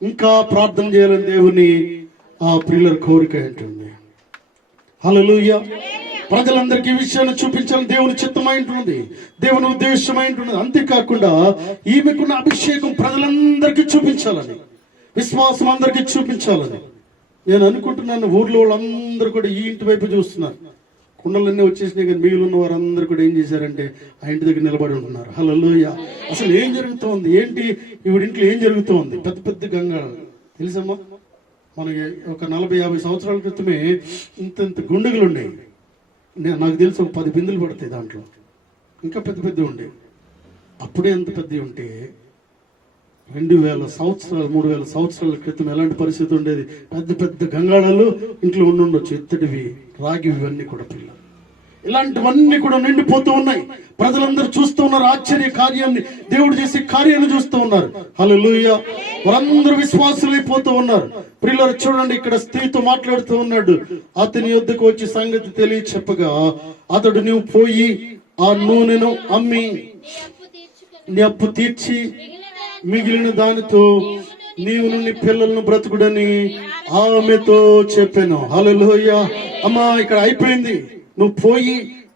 ఇంకా ప్రార్థన చేయాలని దేవుని ఆ ప్రియుల కోరిక ఉంటుంది. హల్లెలూయా. ప్రజలందరికీ ఈ విషయాన్ని చూపించాలని దేవుని చిత్తమై ఉంటుంది, దేవుని ఉద్దేశమై ఉంటుంది. అంతేకాకుండా ఈమెకున్న అభిషేకం ప్రజలందరికీ చూపించాలని, విశ్వాసం అందరికీ చూపించాలని నేను అనుకుంటున్నాను. ఊర్లో వాళ్ళందరూ కూడా ఈ ఇంటి వైపు చూస్తున్నారు. కుండలన్నీ వచ్చేసినాయి, కానీ మిగిలిన ఉన్న వారందరూ కూడా ఏం చేశారంటే ఆ ఇంటి దగ్గర నిలబడి ఉంటున్నారు. హల్లెలూయా. అసలు ఏం జరుగుతోంది ఏంటి, ఈవిడింట్లో ఏం జరుగుతోంది? పెద్ద పెద్ద గంగాళాలు తెలుసమ్మా. మనకి ఒక 40-50 సంవత్సరాల క్రితమే ఇంత గుండెలు ఉండేవి. నాకు తెలిసి ఒక 10 బిందులు పడతాయి దాంట్లో, ఇంకా పెద్ద పెద్ద ఉండేవి. అప్పుడే ఎంత పెద్దవి ఉంటే 2000 సంవత్సరాలు 3000 సంవత్సరాల క్రితం ఎలాంటి పరిస్థితి ఉండేది? పెద్ద పెద్ద గంగాళాలు ఇంట్లో ఉండొచ్చు, ఎత్తడివి రాగివి, ఇవన్నీ కూడా పిల్లలు ఇలాంటివన్నీ కూడా నిండిపోతూ ఉన్నాయి. ప్రజలందరూ చూస్తూ ఉన్నారు ఆశ్చర్య కార్యాన్ని, దేవుడు చేసే కార్యాన్ని చూస్తూ ఉన్నారు. హల్లెలూయా. వారందరూ విశ్వాసులైపోతూ ఉన్నారు. ప్రియులారా చూడండి, ఇక్కడ స్త్రీతో మాట్లాడుతూ ఉన్నాడు. అతని యొద్దకు వచ్చి సంగతి తెలియ చెప్పగా అతడు నువ్వు పోయి ఆ నూనెను అమ్మి నీ అప్పు తీర్చి మిగిలిన దానితో నీవు నీ పిల్లలను బ్రతుకుడని ఆమెతో చెప్పాను. హల్లెలూయా. అమ్మా ఇక్కడ అయిపోయింది. నువ్వు పోయి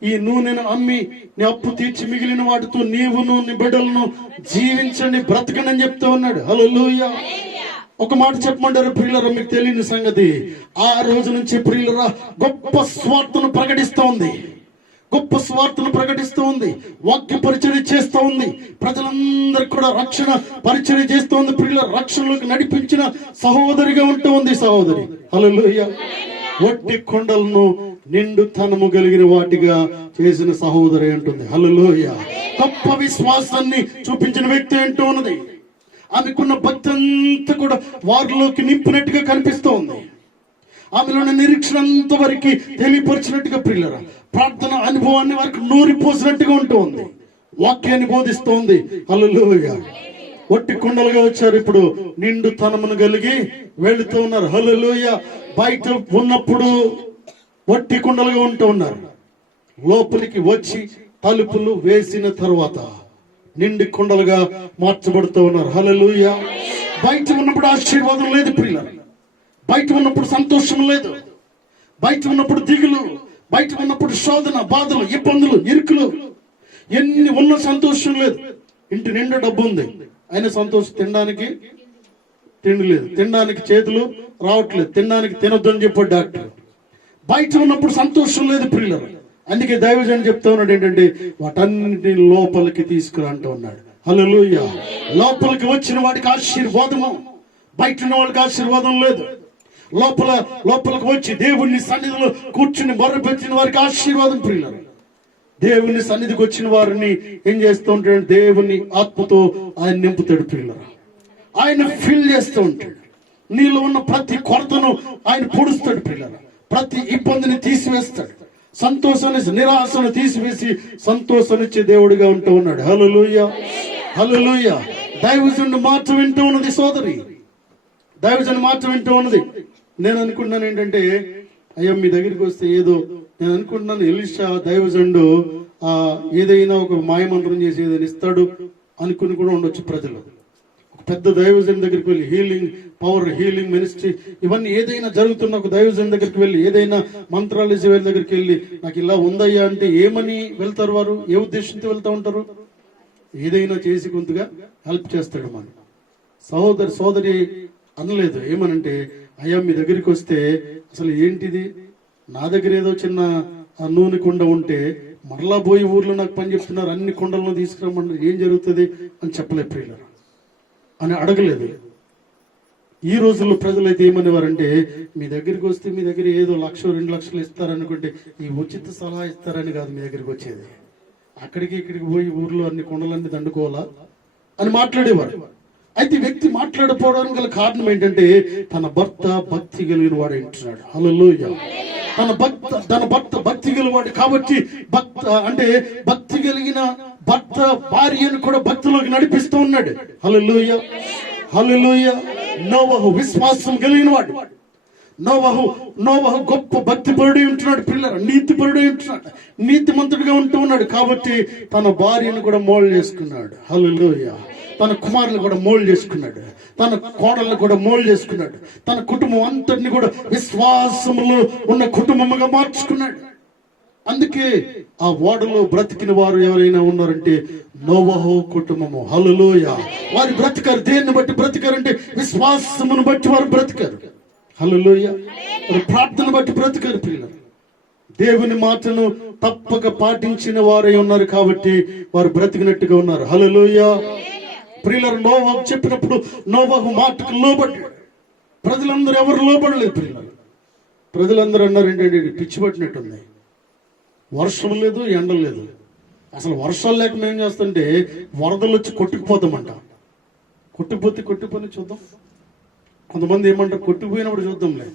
ఈ నూనెను అమ్మి నీ అప్పు తీర్చి మిగిలిన వాటితో నీవును నీ బిడ్డలను జీవించండి, బ్రతకండి అని చెప్తూ ఉన్నాడు. హల్లెలూయా. ఒక మాట చెప్పమంటారు ప్రియులరా, మీకు తెలియని సంగతి, ఆ రోజు నుంచి ప్రియులరా గొప్ప స్వార్థను ప్రకటిస్తూ ఉంది, గొప్ప స్వార్థను ప్రకటిస్తూ ఉంది, వాక్య పరిచర్య చేస్తూ ఉంది, ప్రజలందరికీ కూడా రక్షణ పరిచర్య చేస్తూ ఉంది. ప్రియుల రక్షణలోకి నడిపించిన సహోదరిగా ఉంటూ ఉంది సహోదరి. హల్లెలూయా. వట్టి కొండలను నిండుతనము కలిగిన వాటిగా చేసిన సహోదరి అంటుంది. హల్లెలూయా. గొప్ప విశ్వాసాన్ని చూపించిన వ్యక్తి అంటూ ఉన్నది. ఆమెకున్న భక్తి అంతా కూడా వారిలోకి నింపినట్టుగా కనిపిస్తూ ఉంది. ఆమెలోని నిరీక్షణ అంత వరకు తెలియపరిచినట్టుగా ప్రియులరా ప్రార్థన అనుభవాన్ని వారికి నూరిపోసినట్టుగా ఉంటూ ఉంది. వాక్యాన్ని బోధిస్తూ ఉంది. హల్లెలూయా. ఒట్టి కొండలుగా వచ్చారు, ఇప్పుడు నిండుతనమును కలిగి వెళుతూ ఉన్నారు. హల్లెలూయా. బయట ఉన్నప్పుడు ఒట్టి కొండలుగా ఉంటూ ఉన్నారు. లోపలికి వచ్చి తలుపులు వేసిన తరువాత నిండి కొండలుగా మార్చబడుతూ ఉన్నారు. హల్లెలూయా. బయట ఉన్నప్పుడు ఆశీర్వాదం లేదు ప్రియులారా, బయట ఉన్నప్పుడు సంతోషం లేదు, బయట ఉన్నప్పుడు దిగులు, బయట ఉన్నప్పుడు శోధన, బాధలు, ఇబ్బందులు, ఇరుకులు, ఎన్ని ఉన్న సంతోషం లేదు. ఇంటి నిండా డబ్బు ఉంది, అయినా సంతోషం. తినడానికి తిండి లేదు, తినడానికి చేతులు రావట్లేదు, తినడానికి తినొద్దని చెప్పాడు డాక్టర్. బయట ఉన్నప్పుడు సంతోషం లేదు ప్రియులారా. అందుకే దైవజనుడు చెప్తా ఉన్నాడు ఏంటంటే వాటన్నిటిని లోపలికి తీసుకురా అంటూ ఉన్నాడు. హల్లెలూయా. లోపలికి వచ్చిన వాడికి ఆశీర్వాదము, బయట ఉన్న వాడికి ఆశీర్వాదం లేదు. లోపలికి వచ్చి దేవుని సన్నిధిలో కూర్చుని మొర్రపెట్టిన వారికి ఆశీర్వాదం ప్రియులారా. దేవుని సన్నిధికి వచ్చిన వారిని ఏం చేస్తూ ఉంటాడు? దేవుని ఆత్మతో ఆయన నింపుతాడు ప్రియులారా. ఆయన ఫిల్ చేస్తూ ఉంటాడు. నీలో ఉన్న ప్రతి కొరతను ఆయన పొడుస్తాడు ప్రియులారా. ప్రతి ఇబ్బందిని తీసివేస్తాడు, సంతోషాన్ని నిరాశను తీసివేసి సంతోషాన్నిచ్చే దేవుడిగా ఉంటూ ఉన్నాడు. హల్లెలూయా. హల్లెలూయా. దైవజనుడు మాట వింటూ ఉన్నది సోదరి, దైవజనుడు మాట వింటూ ఉన్నది. నేను అనుకుంటున్నాను ఏంటంటే అయ్యా మీ దగ్గరికి వస్తే ఏదో, నేను అనుకుంటున్నాను ఎలీషా దైవజనుడు ఏదైనా ఒక మాయమంత్రం చేసి ఏదైనా ఇస్తాడు అనుకుని కూడా ఉండొచ్చు ప్రజలు. ఒక పెద్ద దైవజన్ దగ్గరికి వెళ్ళి హీలింగ్ పవర్, హీలింగ్ మినిస్ట్రీ, ఇవన్నీ ఏదైనా జరుగుతున్న ఒక దైవజన్ దగ్గరికి వెళ్ళి, ఏదైనా మంత్రాలు వేసే వాళ్ళ దగ్గరికి వెళ్ళి నాకు ఇలా ఉందయ్యా అంటే ఏమని వెళ్తారు వారు? ఏ ఉద్దేశంతో వెళ్తూ ఉంటారు? ఏదైనా చేసి కొంతగా హెల్ప్ చేస్తాడు, మన సోదరి అనలేదు. ఏమనంటే, అయ్యా మీ దగ్గరికి వస్తే అసలు ఏంటిది, నా దగ్గర ఏదో చిన్న నూనె కుండ ఉంటే మరలా పోయి ఊర్లో నాకు పని చెప్తున్నారు, అన్ని కుండలను తీసుకురమ్మన్నారు, ఏం జరుగుతుంది అని చెప్పలేదు ప్రియులారా, అని అడగలేదు. ఈ రోజుల్లో ప్రజలైతే ఏమనేవారంటే, మీ దగ్గరికి వస్తే మీ దగ్గర ఏదో 1,00,000 2,00,000 ఇస్తారనుకుంటే ఈ ఉచిత సలహా ఇస్తారని కాదు మీ దగ్గరికి వచ్చేది, అక్కడికి ఇక్కడికి పోయి ఊర్లో అన్ని కుండలన్నీ దండుకోవాలా అని మాట్లాడేవారు. అయితే వ్యక్తి మాట్లాడకపోవడానికి గల కారణం ఏంటంటే, తన భర్త భక్తి కలిగిన వాడు అంటున్నాడు. హల్లెలూయా. తన భర్త భక్తి కలిగినవాడు కాబట్టి భక్తి కలిగిన భర్త భార్యను కూడా భక్తిలోకి నడిపిస్తూ ఉన్నాడు. హల్లెలూయా, హల్లెలూయా. నోవహు విశ్వాసం కలిగిన వాడు. నోవహు గొప్ప భక్తిపరుడు ఉంటున్నాడు పిల్లలు, నీతిపరుడు ఉంటున్నాడు, నీతిమంతుడిగా ఉంటూ ఉన్నాడు. కాబట్టి తన భార్యను కూడా మోల్డ్ చేసుకున్నాడు. హల్లెలూయా. తన కుమారులు కూడా మోల్డ్ చేసుకున్నాడు, తన కోడలను కూడా మోల్డ్ చేసుకున్నాడు, తన కుటుంబం అంతటిని కూడా విశ్వాసములో ఉన్న కుటుంబముగా మార్చుకున్నాడు. అందుకే ఆ ఓడలో బ్రతికిన వారు ఎవరైనా ఉన్నారంటే నోవహు కుటుంబము. హల్లెలూయా. వారు బ్రతికారు. దేన్ని బట్టి బ్రతికారంటే విశ్వాసమును బట్టి వారు బ్రతికారు. హల్లెలూయా. వారు ప్రార్థన బట్టి బ్రతికారు. పిల్లలు దేవుని మాటను తప్పక పాటించిన వారై ఉన్నారు కాబట్టి వారు బ్రతికినట్టుగా ఉన్నారు. హల్లెలూయా. ప్రియులారా, నోవహు చెప్పినప్పుడు నోవహు మాటకు లోబడ్డాడు. ప్రజలందరూ ఎవరు లోబడలేదు. పిల్లలు ప్రజలందరూ అన్నారు, ఏంటంటే పిచ్చి పట్టినట్టుంది, వర్షం లేదు, ఎండ లేదు. అసలు వర్షాలు లేక మేము చేస్తుంటే వరదలు వచ్చి కొట్టుకుపోతామంట. కొట్టుకుపోతే చూద్దాం. కొంతమంది ఏమంటారు, కొట్టుకుపోయినప్పుడు చూద్దాంలే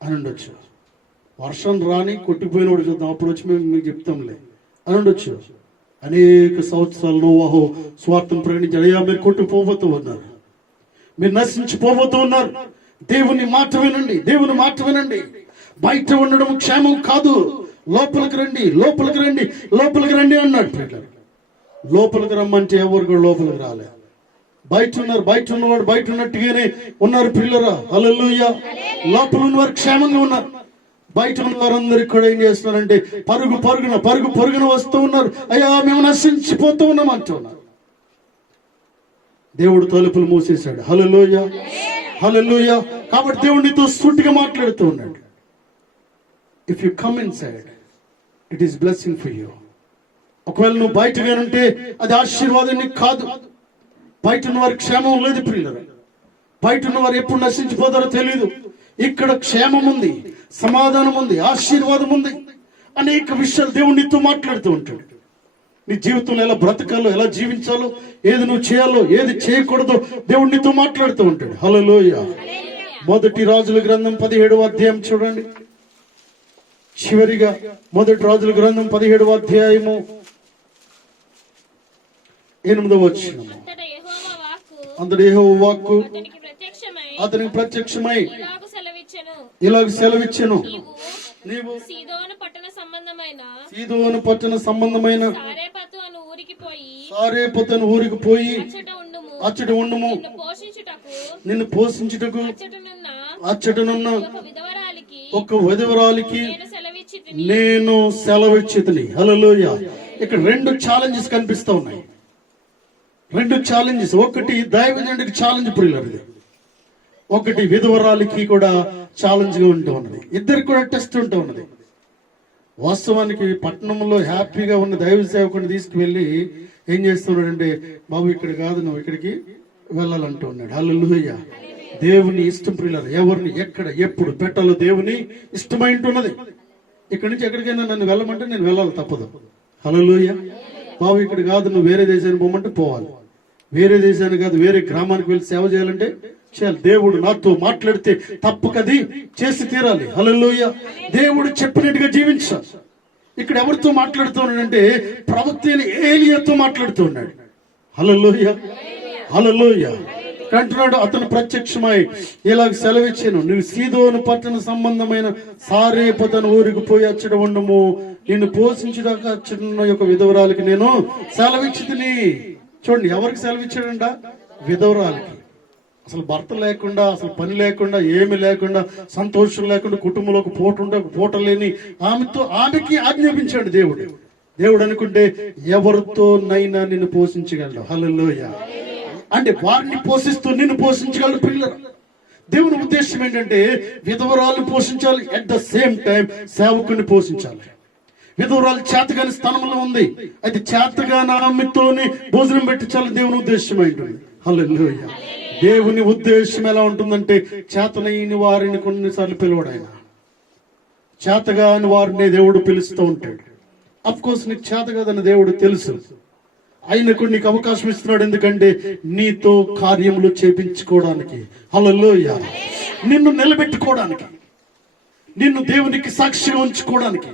అని ఉండొచ్చు. వర్షం రాని కొట్టుకుపోయినప్పుడు చూద్దాం, అప్పుడు వచ్చి మేము మీకు చెప్తాంలే అని ఉండొచ్చు. అనేక సంవత్సరాలు నోవహు స్వార్థం ప్రకటించాడు. అయ్యా మీరు కొట్టుకుపోబోతూ ఉన్నారు, మీరు నశించిపోబోతూ ఉన్నారు. దేవుని మాట వినండి, దేవుని మాట వినండి. బయట ఉండడం క్షేమం కాదు, లోపలికి రండి, లోపలికి రండి, లోపలికి రండి అన్నాడు. పిల్లలు లోపలికి రమ్మంటే ఎవరు కూడా లోపలికి రాలేదు. బయట ఉన్నారు, బయట ఉన్నవాడు బయట ఉన్నట్టుగానే ఉన్నారు. పిల్లరా, హల్లెలూయా. లోపల ఉన్నవారు క్షేమంగా ఉన్నారు. బయట ఉన్న వారందరికీ కూడా ఏం చేస్తున్నారంటే పరుగు పరుగున వస్తూ ఉన్నారు. అయ్యా మేము నశించిపోతూ ఉన్నాం అంటున్నారు. దేవుడు తలుపులు మూసేశాడు. హల్లెలూయా, హల్లెలూయా. కాబట్టి దేవుడు నీతో సూటిగా మాట్లాడుతూ ఉన్నాడు. If you come in side, it is blessing for you. ఒకవేళ నువ్వు బయటగానుంటే అది ఆశీర్వాదం నీకు కాదు. బయట ఉన్న వారికి క్షేమం లేదు. ప్రియులారా, బయట ఉన్న వారు ఎప్పుడు నశించిపోతారో తెలియదు. ఇక్కడ క్షేమం ఉంది, సమాధానం ఉంది, ఆశీర్వాదం ఉంది. అనేక విషయాలు దేవుడు నీతో మాట్లాడుతూ ఉంటాడు. నీ జీవితంలో ఎలా బ్రతకాలో, ఎలా జీవించాలో, ఏది నువ్వు చేయాలో, ఏది చేయకూడదో దేవుడు నీతో మాట్లాడుతూ ఉంటాడు. హల్లెలూయా. మొదటి రాజుల గ్రంథం 17వ అధ్యాయం చూడండి. చివరిగా మొదటి రాజుల గ్రంథం 17వ అధ్యాయము 8వ వచనం. అంతటా యెహోవా వాక్కు అతనికి ప్రత్యక్షమై ఇలాగ సెలవిచ్చెను, నీవు సీదోను పట్టణ సంబంధమైన సారేపతు అను ఊరికి పోయి అచ్చట ఉండుము. నిన్ను పోషించుటకు అచ్చటనున్న ఒక విధవరాలికి నేను సెలవిచ్చితిని. హల్లెలూయా. ఇక్కడ 2 ఛాలెంజెస్ కనిపిస్తా ఉన్నాయి. 2 ఛాలెంజెస్. ఒకటి దైవజనుడికి ఛాలెంజ్ ప్రియులది, ఒకటి విధవరాలికి కూడా ఛాలెంజ్ గా ఉంటూ ఉన్నది. ఇద్దరికి కూడా టెస్ట్ ఉంటూ ఉన్నది. వాస్తవానికి పట్టణంలో హ్యాపీగా ఉన్న దైవ సేవకుని తీసుకువెళ్ళి ఏం చేస్తున్నాడంటే, బాబు ఇక్కడ కాదు, నువ్వు ఇక్కడికి వెళ్ళాలంటూ ఉన్నాడు. హల్లెలూయా. దేవుని ఇష్టం ప్రియులారా. ఎవరిని ఎక్కడ ఎప్పుడు పెట్టాలో దేవుని ఇష్టమై ఉంటున్నది. ఇక్కడి నుంచి ఎక్కడికైనా నన్ను వెళ్ళమంటే నేను వెళ్ళాలి, తప్పదు. హల్లెలూయా. బాబు ఇక్కడ కాదు, నువ్వు వేరే దేశానికి పోమంటే పోవాలి. వేరే దేశానికి కాదు, వేరే గ్రామానికి వెళ్ళి సేవ చేయాలంటే చేయాలి. దేవుడు నాతో మాట్లాడితే తప్పకది చేసి తీరాలి. హల్లెలూయా. దేవుడు చెప్పినట్టుగా జీవించాలి. ఇక్కడ ఎవరితో మాట్లాడుతూ ఉన్నాడంటే, ప్రవక్త అయిన ఏలియాతో మాట్లాడుతూ ఉన్నాడు. హల్లెలూయా, హల్లెలూయా. అంటున్నాడు, అతను ప్రత్యక్షమై ఇలాగ సెలవిచ్చాను, నువ్వు సీదోను పట్టణ సంబంధమైన సారేపతను ఊరికి పోయి అచ్చట ఉండము. నిన్ను పోషించడానికి అచ్చట యొక్క విధవరాలకి నేను సెలవిచ్చితిని. చూడండి, ఎవరికి సెలవిచ్చాడంట? విధవరాలకి. అసలు భర్త లేకుండా, అసలు పని లేకుండా, ఏమి లేకుండా, సంతోషం లేకుండా, కుటుంబంలో ఒక పూట లేని ఆమెకి ఆజ్ఞాపించాడు దేవుడు. దేవుడు అనుకుంటే ఎవరితోనైనా నిన్ను పోషించగలడు. హల్లెలూయా. అంటే వారిని పోషిస్తూ నిన్ను పోషించగలడు పిల్లలు. దేవుని ఉద్దేశం ఏంటంటే విధవరాలు పోషించాలి, అట్ ద సేమ్ టైం సేవకుని పోషించాలి. విధవరాలు చేతగాని స్థానంలో ఉంది, అయితే చేతగాని ఆమెతోనే భోజనం పెట్టించాలి దేవుని ఉద్దేశం ఏంటండి. హల్లెలూయా. దేవుని ఉద్దేశం ఎలా ఉంటుందంటే చేతనైన వారిని కొన్నిసార్లు పిలవడు ఆయన, చేతగాని వారిని దేవుడు పిలుస్తూ ఉంటాడు. అఫ్ కోర్స్ నీకు చేత కాదని దేవుడు తెలుసు, ఆయనకు నీకు అవకాశం ఇస్తున్నాడు. ఎందుకంటే నీతో కార్యములు చేపించుకోవడానికి, హల్లెలూయా, నిన్ను నిలబెట్టుకోవడానికి, నిన్ను దేవునికి సాక్షిగా ఉంచుకోవడానికి.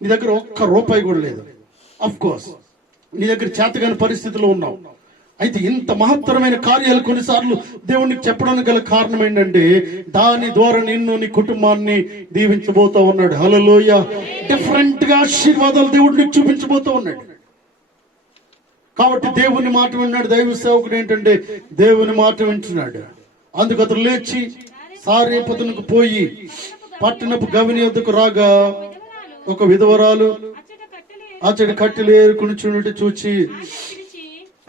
నీ దగ్గర ఒక్క రూపాయి కూడా లేదు, అఫ్ కోర్స్ నీ దగ్గర చేతగాని పరిస్థితిలో ఉన్నావు. అయితే ఇంత మహత్తరమైన కార్యాలు కొన్నిసార్లు దేవునికి చెప్పడానికి గల కారణం ఏంటంటే దాని ద్వారా నిన్ను నీ కుటుంబాన్ని దీవించబోతా ఉన్నాడు. హల్లెలూయా. డిఫరెంట్ గా ఆశీర్వాదాలు దేవుడు నీకు చూపించబోతా ఉన్నాడు. కాబట్టి దేవుని మాట విన్నాడు దైవ సేవకుడు. ఏంటంటే దేవుని మాట వింటున్నాడు. అందుకు అతను లేచి సారేపతనకు పోయి పట్టణపు గవిని వద్దకు రాగా ఒక విధవరాలు అతడి కట్టెలు ఏరుకుని చూచి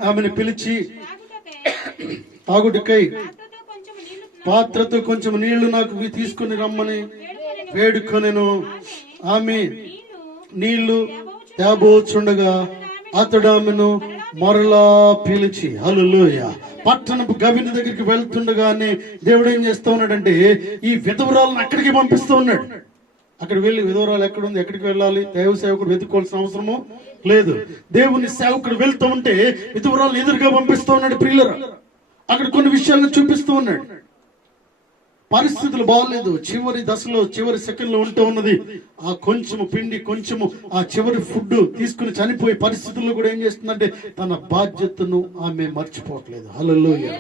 ఆమెను పిలిచి తాగుటకై పాత్రతో కొంచెం నీళ్లు నాకు తీసుకుని రమ్మని వేడుకొనెను. ఆమె నీళ్లు తేబోచుండగా అతడు ఆమెను మరలా పిలిచి, హల్లెలూయా, పట్టణపు గవిని దగ్గరికి వెళ్తుండగానే దేవుడు ఏం చేస్తా ఉన్నాడంటే ఈ విధవరాలను అక్కడికి పంపిస్తూ ఉన్నాడు. అక్కడ వెళ్ళి విధవరాలు ఎక్కడుంది, ఎక్కడికి వెళ్ళాలి, దైవ సేవకుడు వెతుక్కోవాల్సిన అవసరము లేదు. దేవుని సేవకుడు వెళ్తూ ఉంటే విధవరాలు ఎదురుగా పంపిస్తూ ఉన్నాడు. ప్రియులరా, అక్కడ కొన్ని విషయాలను చూపిస్తూ ఉన్నాడు. పరిస్థితులు బాగలేదు, చివరి దశలో చివరి సెకండ్ లో ఉంటూ ఉన్నది. ఆ కొంచెము పిండి, కొంచెము ఆ చివరి ఫుడ్ తీసుకుని చనిపోయే పరిస్థితుల్లో కూడా ఏం చేస్తుందంటే తన బాధ్యతను ఆమె మర్చిపోవట్లేదు. హల్లెలూయా.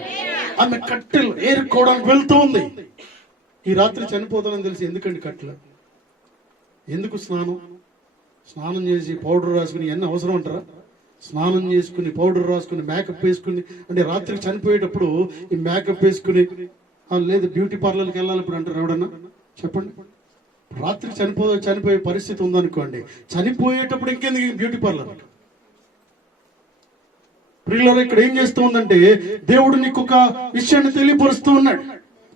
ఆమె కట్టెలు ఏరుకోవడానికి వెళ్తూ ఉంది. ఈ రాత్రి చనిపోతానని తెలిసి ఎందుకండి కట్టెలు, ఎందుకు స్నానం చేసి పౌడర్ రాసుకుని ఎన్ని అవసరం అంటారా? స్నానం చేసుకుని పౌడర్ రాసుకుని మేకప్ వేసుకుని, అంటే రాత్రికి చనిపోయేటప్పుడు ఈ మేకప్ వేసుకుని, లేదు బ్యూటీ పార్లర్కి వెళ్ళాలి ఇప్పుడు అంటారు ఎవడన్నా చెప్పండి. రాత్రికి చనిపోయే పరిస్థితి ఉందనుకోండి, చనిపోయేటప్పుడు ఇంకెందుకు బ్యూటీ పార్లర్? ప్రియులారా, ఇక్కడ ఏం చేస్తూ ఉందంటే దేవుడు నీకు ఒక విషయాన్ని తెలియపరుస్తూ ఉన్నాడు.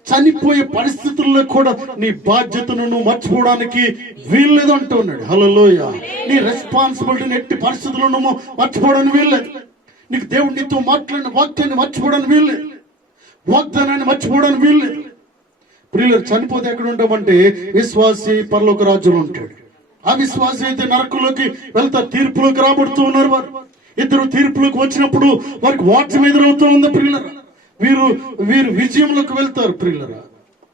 చనిపోయే పరిస్థితుల్లో కూడా నీ బాధ్యతను నువ్వు మర్చిపోవడానికి వీల్లేదు అంటూ ఉన్నాడు. హల్లెలూయా. నీ రెస్పాన్సిబిలిటీని ఎట్టి పరిస్థితుల్లో నువ్వు మర్చిపోవడానికి వీల్లేదు. నీకు దేవుడు నీతో మాట్లాడిన వాక్యాన్ని మర్చిపోవడానికి వీల్లేదు, వాగ్దానాన్ని మర్చిపోవడానికి వీల్లేదు. ప్రియులు, చనిపోతే ఎక్కడ ఉంటామంటే విశ్వాసి పరలోక రాజ్యంలో ఉంటాడు. అవిశ్వాసి అయితే నరకంలోకి వెళ్తారు, తీర్పులోకి రాబడుతూ ఉన్నారు. వారు ఇద్దరు తీర్పులోకి వచ్చినప్పుడు వారికి వాక్యం ఎదురవుతూ ఉంది. ప్రియులరా, వీరు విజయంలోకి వెళ్తారు. ప్రియులరా,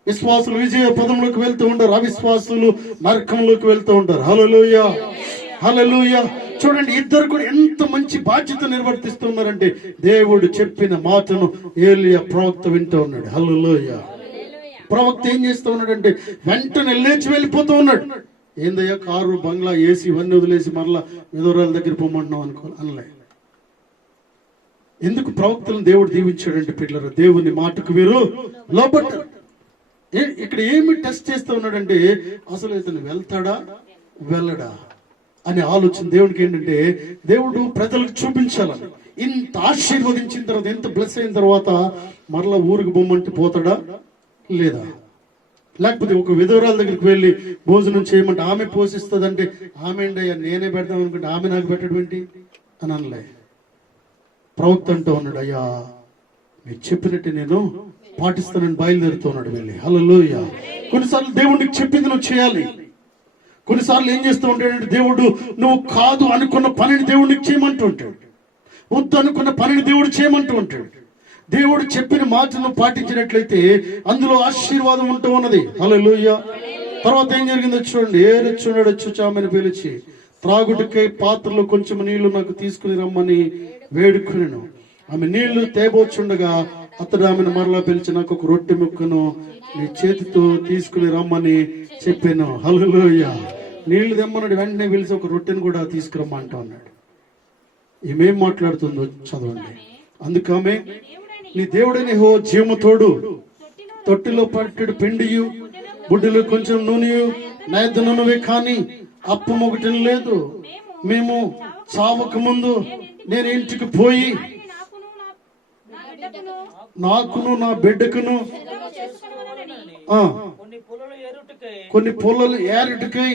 విశ్వాసులు విజయ పదంలోకి వెళ్తూ ఉంటారు, అవిశ్వాసులు నరకంలోకి వెళ్తూ ఉంటారు. హల్లెలూయా, హల్లెలూయా. చూడండి, ఇద్దరు కూడా ఎంత మంచి బాధ్యత నిర్వర్తిస్తున్నారంటే దేవుడు చెప్పిన మాటను ఏలియా ప్రవక్త వింటూ ఉన్నాడు. హల్లెలూయా. ప్రవక్త ఏం చేస్తూ ఉన్నాడంటే వెంటనే లేచి వెళ్ళిపోతూ ఉన్నాడు. ఏందయ్యా, కారు బంగ్లా ఏసీ ఇవన్నీ వదిలేసి మరలా విధవరాల దగ్గర పొమ్మంటున్నాం అనలే. ఎందుకు ప్రవక్తలను దేవుడు దీవించాడంటే పిల్లలు దేవుని మాటకు వీరు లోబడ్డారు. ఇక్కడ ఏమి టెస్ట్ చేస్తూ ఉన్నాడంటే అసలు ఇతను వెళ్తాడా వెళ్ళడా అనే ఆలోచన దేవుడికి. ఏంటంటే దేవుడు ప్రజలకు చూపించాలని, ఇంత ఆశీర్వదించిన తర్వాత, ఎంత బ్లెస్ అయిన తర్వాత మరలా ఊరికి బొమ్మంటే పోతాడా లేదా? లేకపోతే ఒక విధవరాల దగ్గరికి వెళ్ళి భోజనం చేయమంటే ఆమె పోషిస్తుందంటే ఆమె ఏంటయ్యా నేనే పెడదాం అనుకుంటే ఆమె నాకు పెట్టడం ఏంటి అని అనలే. ప్రవక్త అంటూ ఉన్నాడు, అయ్యా మీరు చెప్పినట్టు నేను పాటిస్తానని బయలుదేరుతున్నాడు వెళ్ళి. హల్లెలూయా. కొన్నిసార్లు దేవుడికి చెప్పింది నువ్వు చేయాలి. కొన్నిసార్లు ఏం చేస్తూ ఉంటాడంటే దేవుడు నువ్వు కాదు అనుకున్న పనిని దేవుడికి చేయమంటూ ఉంటాడు, వద్దు అనుకున్న పనిని దేవుడు చేయమంటూ ఉంటాడు. దేవుడు చెప్పిన మాటను పాటించినట్లయితే అందులో ఆశీర్వాదం ఉంటూ ఉన్నది. హల్లెలూయా. తర్వాత ఏం జరిగిందో చూడండి. ఏరుచున్నాడు వచ్చి ఆమెను పిలిచి త్రాగుటకై పాత్రలో కొంచెం నీళ్లు నాకు తీసుకుని రమ్మని వేడుకునేను. ఆమె నీళ్లు తేబోచుండగా అతడు ఆమెను మరలా పిలిచి నాకు ఒక రొట్టె ముక్కను నీ చేతితో తీసుకుని రమ్మని చెప్పాను. హల్లెలూయా. నీళ్లు తెమ్మన్నాడు, వెంటనే పిలిచి ఒక రొట్టెను కూడా తీసుకురమ్మంటా ఉన్నాడు. ఏమేం మాట్లాడుతుందో చదవండి. అందుకమే నీ దేవుడని హో జీవము తోడు, తొట్టిలో పట్టెడు పిండియు బుడ్డిలో కొంచెం నూనెయు నైదనవే కానీ అప్పం ఒకటి లేదు. మేము చావక ముందు నేను ఇంటికి పోయి నాకును నా బిడ్డకును సిద్ధము చేసుకొనుమనని ఆ కొన్ని పొలలు ఏరుటకై కొన్ని పొలలు ఏరుటకై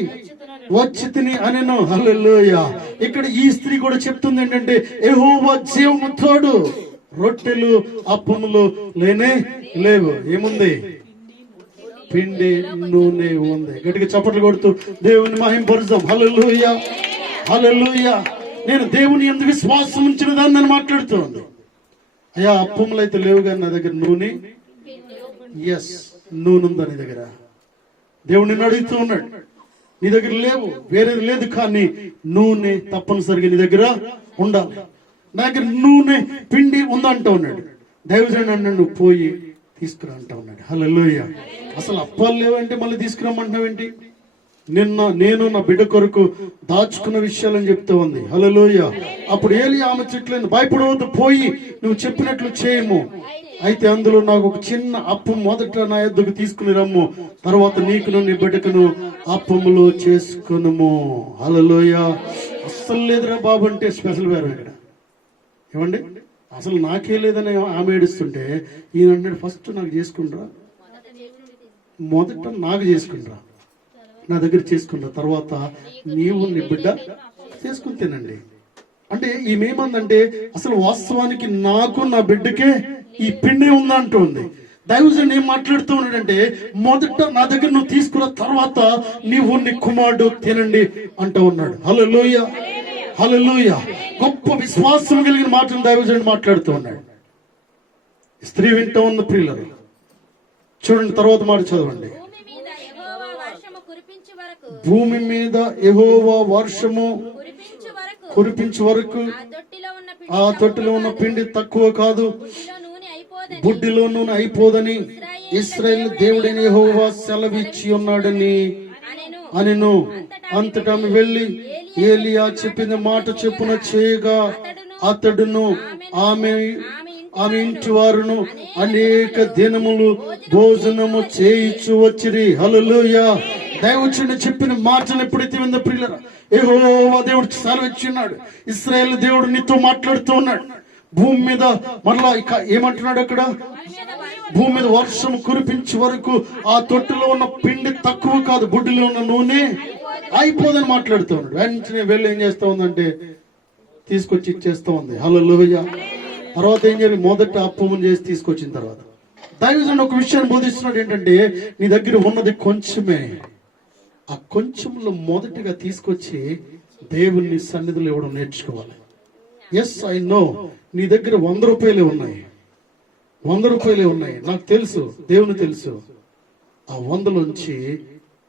వచ్చి తిని అనెను. హల్లెలూయా. ఇక్కడ ఈ స్త్రీ కూడా చెప్తుంది ఏంటంటే, యెహోవా జీవము తోడు, రొట్టెలు అప్పములు లేనే లేవు. ఏముంది? పిండి నూనె ఉంది. గట్టిగా చప్పట్లు కొడుతూ దేవుని మహింపరుద్దాం. హల్లెలూయా, హల్లెలూయా. నేను దేవుని యందు విశ్వాసం ఉంచిన దాన్ని నేను మాట్లాడుతూ ఉంది. అయ్యా అప్పములు అయితే లేవు కానీ నా దగ్గర నూనె, ఎస్ నూనె ఉందా నీ దగ్గర? దేవుడు నిన్ను అడుగుతూ ఉన్నాడు. నీ దగ్గర లేవు, వేరేది లేదు, కానీ నూనె తప్పనిసరిగా నీ దగ్గర ఉండాలి. నా దగ్గర నూనె పిండి ఉందంటూ ఉన్నాడు. దైవజనుడు అన్నాడు, నువ్వు పోయి తీసుకురా అంటా ఉన్నాడు. హల్లెలూయా. అసలు అప్పాలు లేవంటే మళ్ళీ తీసుకురమ్మంటున్నావేంటి? నేను నా బిడ్డ కొరకు దాచుకున్న విషయాలని చెప్తూ ఉంది. హల్లెలూయా. అప్పుడు ఏలియా ఆమె చెట్లను, భయపడవద్దు, పోయి నువ్వు చెప్పినట్లు చేయము. అయితే అందులో నాకు ఒక చిన్న అప్పం మొదట నా యొద్దకు తీసుకుని రమ్ము, తర్వాత నీకును నీ బిడ్డకును అప్పములు చేసుకునుము. హల్లెలూయా. అస్సలు లేదురా బాబు అంటే స్పెషల్ వేరు ఇక్కడ. ఏమండి, అసలు నాకే లేదని ఆమె ఏడుస్తుంటే ఈయన అన్నాడు, ఫస్ట్ నాకు చేసుకుంటారా, మొదట నాకు చేసుకుంటారా, నా దగ్గర చేసుకుంటా, తర్వాత నీవు నీ బిడ్డ చేసుకుని తినండి. అంటే ఈమెమందంటే అసలు వాస్తవానికి నాకు నా బిడ్డకే ఈ పిండి ఉందా అంటుంది. దైవజనుడు ఏం మాట్లాడుతూ ఉన్నాడంటే, మొదట నా దగ్గర నువ్వు తీసుకున్న తర్వాత నీవు నీ కుమారుడు తినండి అంటూ ఉన్నాడు. హల్లెలూయా, హల్లెలూయా. గొప్ప విశ్వాసం కలిగిన మాటలు దైవజనుడు మాట్లాడుతూ ఉన్నాడు. స్త్రీ వింటూ ఉన్న ప్రియులను చూడండి, తర్వాత మాట చదవండి. భూమి మీద యెహోవా వర్షము కురిపించే వరకు ఆ తొట్టిలో ఉన్న పిండి తక్కువ కాదు, బుడ్డిలో నూనె అయిపోదని ఇశ్రాయేలు దేవుడైన యెహోవా సెలవిచ్చి ఉన్నాడని అనెను. అంతటా ఆమె వెళ్లి ఏలియా చెప్పిన మాట చెప్పున చేయగా అతడును ఆమె ఇంటి వారును అనేక దినములు భోజనము చేయించు వచ్చిరి. హల్లెలూయా. దైవజనుడు చెప్పిన మాటను ఎప్పుడైతే విందో ప్రియులారా, యెహోవా దేవుడు సెలవిచ్చి ఉన్నాడు, ఇశ్రాయేలు దేవుడు నీతో మాట్లాడుతూ ఉన్నాడు. భూమి మీద మరలా ఏమంటున్నాడు అక్కడ, భూమి మీద వర్షం కురిపించే వరకు ఆ తొట్టులో ఉన్న పిండి తక్కువ కాదు, బుడ్డిలో ఉన్న నూనె అయిపోదని మాట్లాడుతూ ఉన్నాడు. వెంటనే వెళ్ళి ఏం చేస్తా ఉందంటే తీసుకొచ్చి ఇచ్చేస్తా ఉంది. హల్లెలూయా. తర్వాత ఏం జరిగింది, మొదట అప్పమును చేసి తీసుకొచ్చిన తర్వాత దైవజనుడు ఒక విషయాన్ని బోధిస్తున్నాడు. ఏంటంటే నీ దగ్గర ఉన్నది కొంచెమే, ఆ కొంచెంలో మొదటిగా తీసుకొచ్చి దేవుని సన్నిధిలో ఇవ్వడం నేర్చుకోవాలి. ఎస్ ఐ నో, నీ దగ్గర 100 రూపాయలే ఉన్నాయి, 100 రూపాయలే ఉన్నాయి, నాకు తెలుసు, దేవుని తెలుసు. ఆ 100లోంచి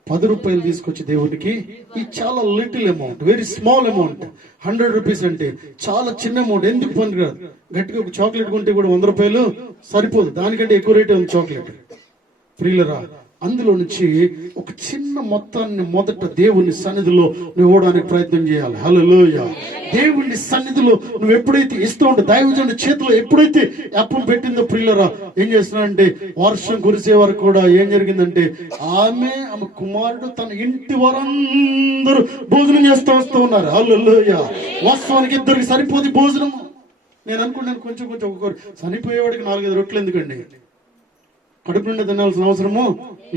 10 రూపాయలు తీసుకొచ్చి దేవునికి ఈ చాలా little amount, very small amount. 100 rupees అంటే చాలా చిన్న అమౌంట్, ఎందుకు పనికిరాదు. గట్టిగా ఒక చాక్లెట్ కొంటే కూడా 100 రూపాయలు సరిపోదు, దానికంటే ఎక్కువ రేటే ఉంది చాక్లెట్. ప్రియులరా, అందులో నుంచి ఒక చిన్న మొత్తాన్ని మొదట దేవుని సన్నిధిలో నువ్వు ఇవ్వడానికి ప్రయత్నం చేయాలి. హల్లెలూయా. దేవుని సన్నిధిలో నువ్వు ఎప్పుడైతే ఇస్తూ ఉంటే, దైవజనుడి చేతిలో ఎప్పుడైతే అప్పం పెట్టిందో ప్రియులరా, ఏం చేస్తున్నాడంటే వర్షం కురిసే వరకు కూడా ఏం జరిగిందంటే ఆమె కుమారుడు తన ఇంటి వారందరూ భోజనం చేస్తూ వస్తూ ఉన్నారు. హల్లెలూయా. వాస్తవానికి ఇద్దరికి సరిపోదు భోజనం. నేను అనుకున్నాను కొంచెం ఒక్కొక్కరు, చనిపోయేవాడికి 4-5 రొట్టెలు ఎందుకండి, కడుపు నుండి తినాల్సిన అవసరము